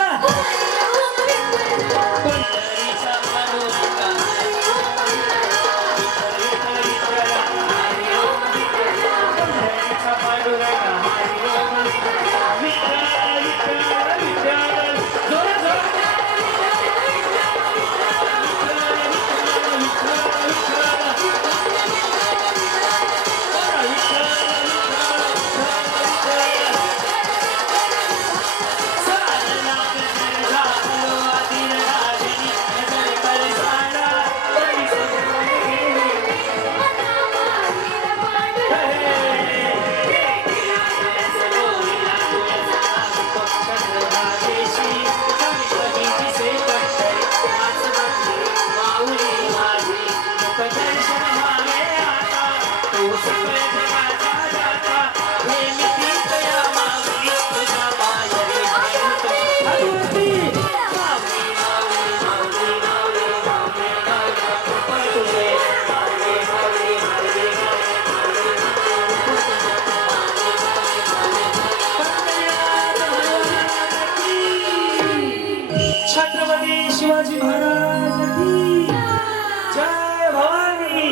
छत्रपती शिवाजी महाराज की जय भवानी.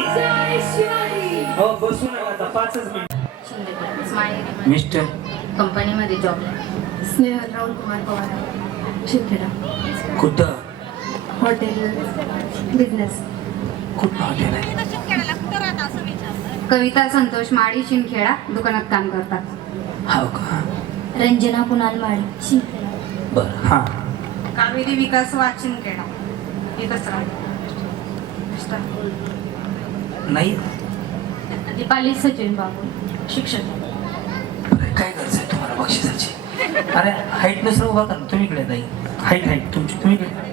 हो बसू नका आता 5च मिनिट. मिस्टर कंपनीमध्ये जॉब. स्नेहल राहुल कुमार पवार, शिंदखेडा. कुठं? Hotel business. कुठं हॉटेल आहे? कविता संतोष माळी, शिंदखेडा. दुकानात काम करतात. हो का? रंजना कुणाल माळी, शिंदखेडा. बरं. हां. कावेरी विकास वाचिनखेडा. एकच नाही. दीपाली सचिन बाबू, शिक्षक. काय गरज आहे तुम्हाला बक्षिसाची? अरे हाईट नसलं उभा करा. तुम्ही इकडे ताई. हाईट तुमची तुम्ही इकडे.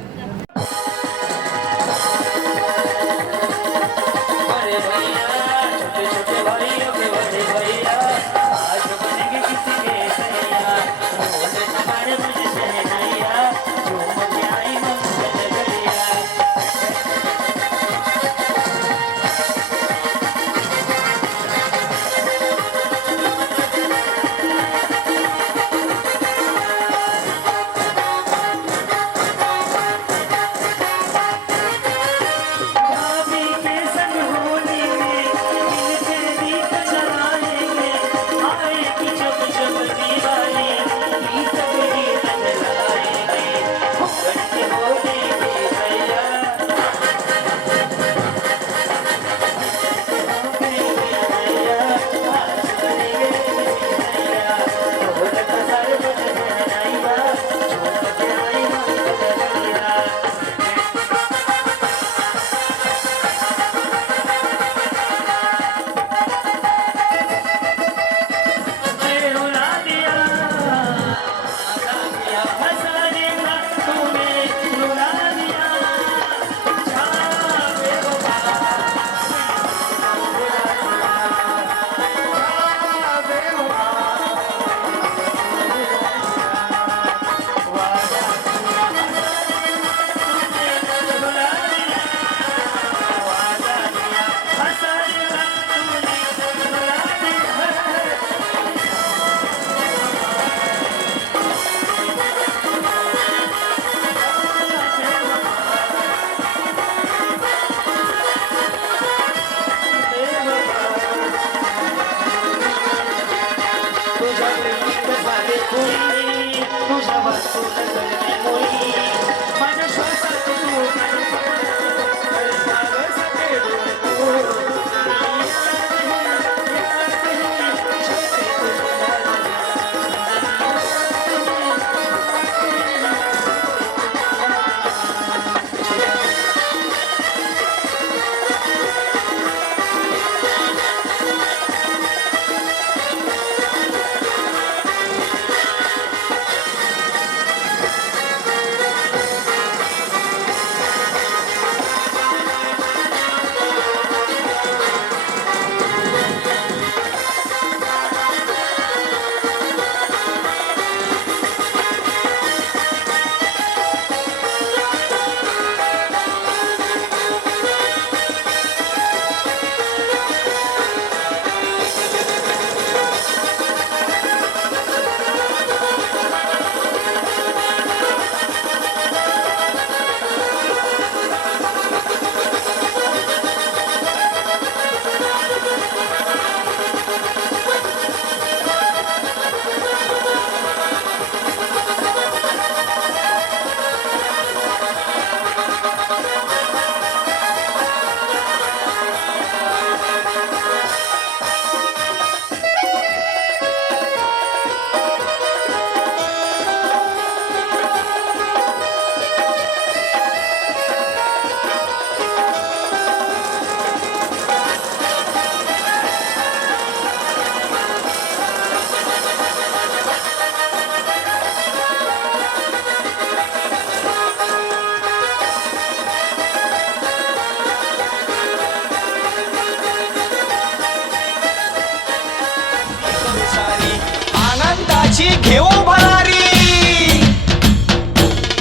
अशी घेऊ भरारी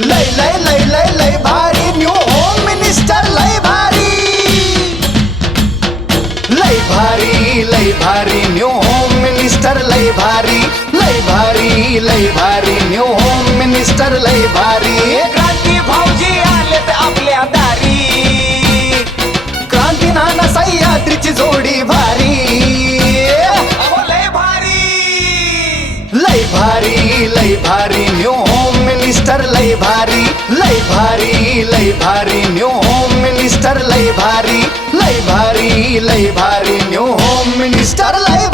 लय लय लय लय लय भारी न्यू होम मिनिस्टर लय भारी लय भारी लय भारी न्यू होम मिनिस्टर लय भारी लय भारी लय भारी न्यू होम मिनिस्टर लय भारी क्रांती भाऊजी आलेत आपल्या दारी क्रांती नाना सह्याद्रीची जोडी भारी अहो लय भारी लय भारी लय भारी न्यू होम मिनिस्टर लय भारी लय भारी लय भारी न्यू होम मिनिस्टर लय भारी लय भारी लय भारी न्यू होम मिनिस्टर लय